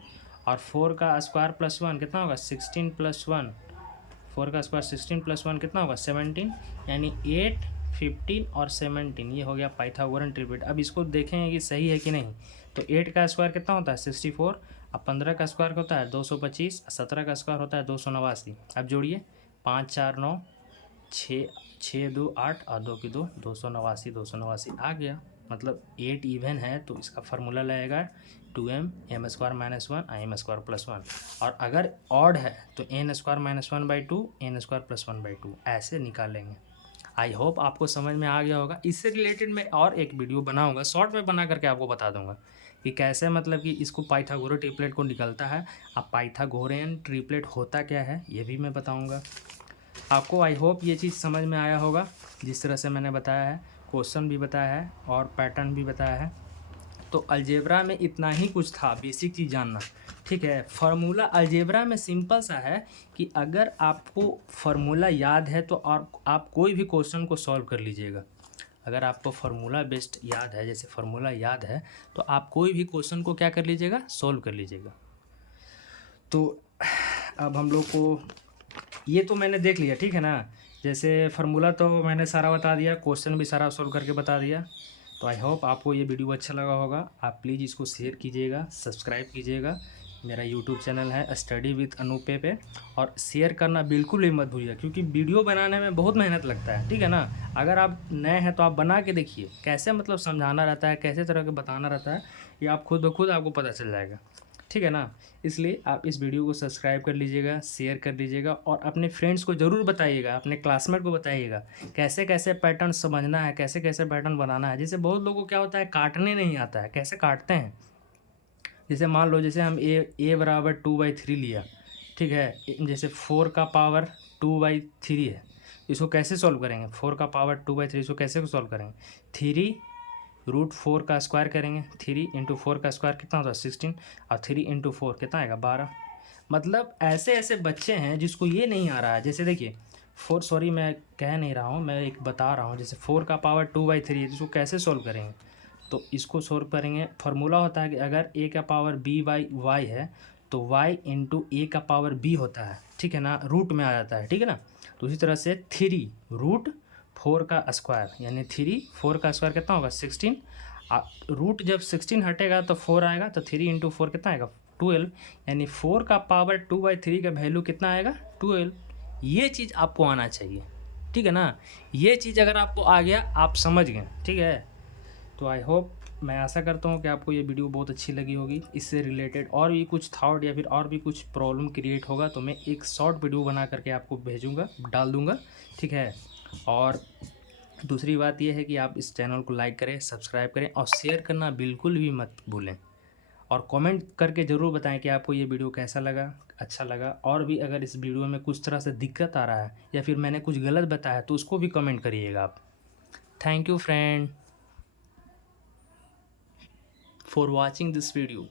और 4 का स्क्वायर प्लस 1 कितना होगा 16 + 1, 4 का स्क्वायर 16 + 1 कितना होगा 17, यानी 8 15 और 17, ये हो गया पाइथागोरन ट्रिपलेट। अब इसको देखेंगे कि सही है कि नहीं, तो 8 का स्क्वायर कितना होता है 64, अब 15 का स्क्वायर होता है 225, 17 का स्क्वायर होता है 289। अब जोड़िए 5 4 9 6 6 2 8 और 2 की 2, 289 289 आ गया। मतलब 8 इवन है तो इसका फार्मूला लगेगा 2m M square minus 1 M square plus 1, और अगर ऑड है तो N square minus 1/2 N square plus 1/2, ऐसे निकालेंगे। आई होप आपको समझ में आ गया होगा। इससे रिलेटेड मैं और एक वीडियो बनाऊंगा, शॉर्ट में बना करके आपको बता दूंगा कि कैसे मतलब कि इसको पाइथागोरस ट्रिपलेट को निकलता है, अब पाइथागोरियन ट्रिपलेट होता क्या है ये भी मैं बताऊंगा आपको। आई होप ये चीज़ समझ में आया होगा, जिस तरह से मैंने बताया है, क्वेश्चन भी बताया है और पैटर्न भी बताया है। तो अलजेब्रा में इतना ही कुछ था, बेसिक चीज़ जानना, ठीक है। फार्मूला अलजेब्रा में सिंपल सा है कि अगर आपको फार्मूला याद है तो आप कोई भी क्वेश्चन को सॉल्व कर लीजिएगा। अगर आपको फार्मूला बेस्ड याद है, जैसे फार्मूला याद है, तो आप कोई भी क्वेश्चन को क्या कर लीजिएगा, सॉल्व कर लीजिएगा। तो अब हम लोग को ये तो मैंने देख लिया, ठीक है ना। जैसे फार्मूला तो मैंने सारा बता दिया, क्वेश्चन भी सारा सॉल्व करके बता दिया। तो आई होप आपको ये वीडियो अच्छा लगा होगा। आप प्लीज़ इसको शेयर कीजिएगा, सब्सक्राइब कीजिएगा। मेरा यूट्यूब चैनल है स्टडी विद अनूपे पे, और शेयर करना बिल्कुल भी मत भूलिएगा, क्योंकि वीडियो बनाने में बहुत मेहनत लगता है, ठीक है ना। अगर आप नए हैं तो आप बना के देखिए, कैसे मतलब समझाना रहता है, कैसे तरह के बताना रहता है, ये आप खुद ब खुद आपको पता चल जाएगा, ठीक है ना। इसलिए आप इस वीडियो को सब्सक्राइब कर लीजिएगा, शेयर कर लीजिएगा, और अपने फ्रेंड्स को ज़रूर बताइएगा, अपने क्लासमेट को बताइएगा कैसे कैसे पैटर्न समझना है, कैसे कैसे पैटर्न बनाना है। जैसे बहुत लोगों को क्या होता है, काटने नहीं आता है, कैसे काटते हैं। जैसे मान लो, जैसे हम a बराबर 2/3 लिया, ठीक है। जैसे 4 का पावर 2/3 है, इसको कैसे सॉल्व करेंगे, 4 का पावर 2/3 इसको कैसे सॉल्व करेंगे, 3√4 का स्क्वायर करेंगे। 3 × 4 का स्क्वायर कितना होता है 16, और 3 × 4 कितना आएगा 12। मतलब ऐसे ऐसे बच्चे हैं जिसको ये नहीं आ रहा है। जैसे देखिए 4, सॉरी मैं कह नहीं रहा हूँ, मैं एक बता रहा हूँ। जैसे 4 का पावर 2/3 है, इसको कैसे सॉल्व करेंगे, तो इसको सॉल्व करेंगे। फार्मूला होता है कि अगर a का पावर b/y है तो y × a का पावर b होता है, ठीक है ना, रूट में आ जाता है, ठीक है ना। तो उसी तरह से 3√4 का स्क्वायर, यानी 3 4 का स्क्वायर कितना होगा 16, रूट जब 16 हटेगा तो 4 आएगा, तो 3 इंटू 4 कितना आएगा 12, यानी 4 का पावर 2/3 का वैल्यू कितना आएगा 12। ये चीज़ आपको आना चाहिए, ठीक है ना। ये चीज़ अगर आपको आ गया, आप समझ गए, ठीक है। तो आई होप, मैं आशा करता हूँ कि आपको ये वीडियो बहुत अच्छी लगी होगी। इससे रिलेटेड और भी कुछ थॉट या फिर और भी कुछ प्रॉब्लम क्रिएट होगा तो मैं एक शॉर्ट वीडियो बना करके आपको भेजूँगा, डाल दूँगा, ठीक है। और दूसरी बात यह है कि आप इस चैनल को लाइक करें, सब्सक्राइब करें और शेयर करना बिल्कुल भी मत भूलें। और कमेंट करके ज़रूर बताएं कि आपको ये वीडियो कैसा लगा, अच्छा लगा। और भी अगर इस वीडियो में कुछ तरह से दिक्कत आ रहा है या फिर मैंने कुछ गलत बताया तो उसको भी कमेंट करिएगा आप। Thank you friend for watching this video.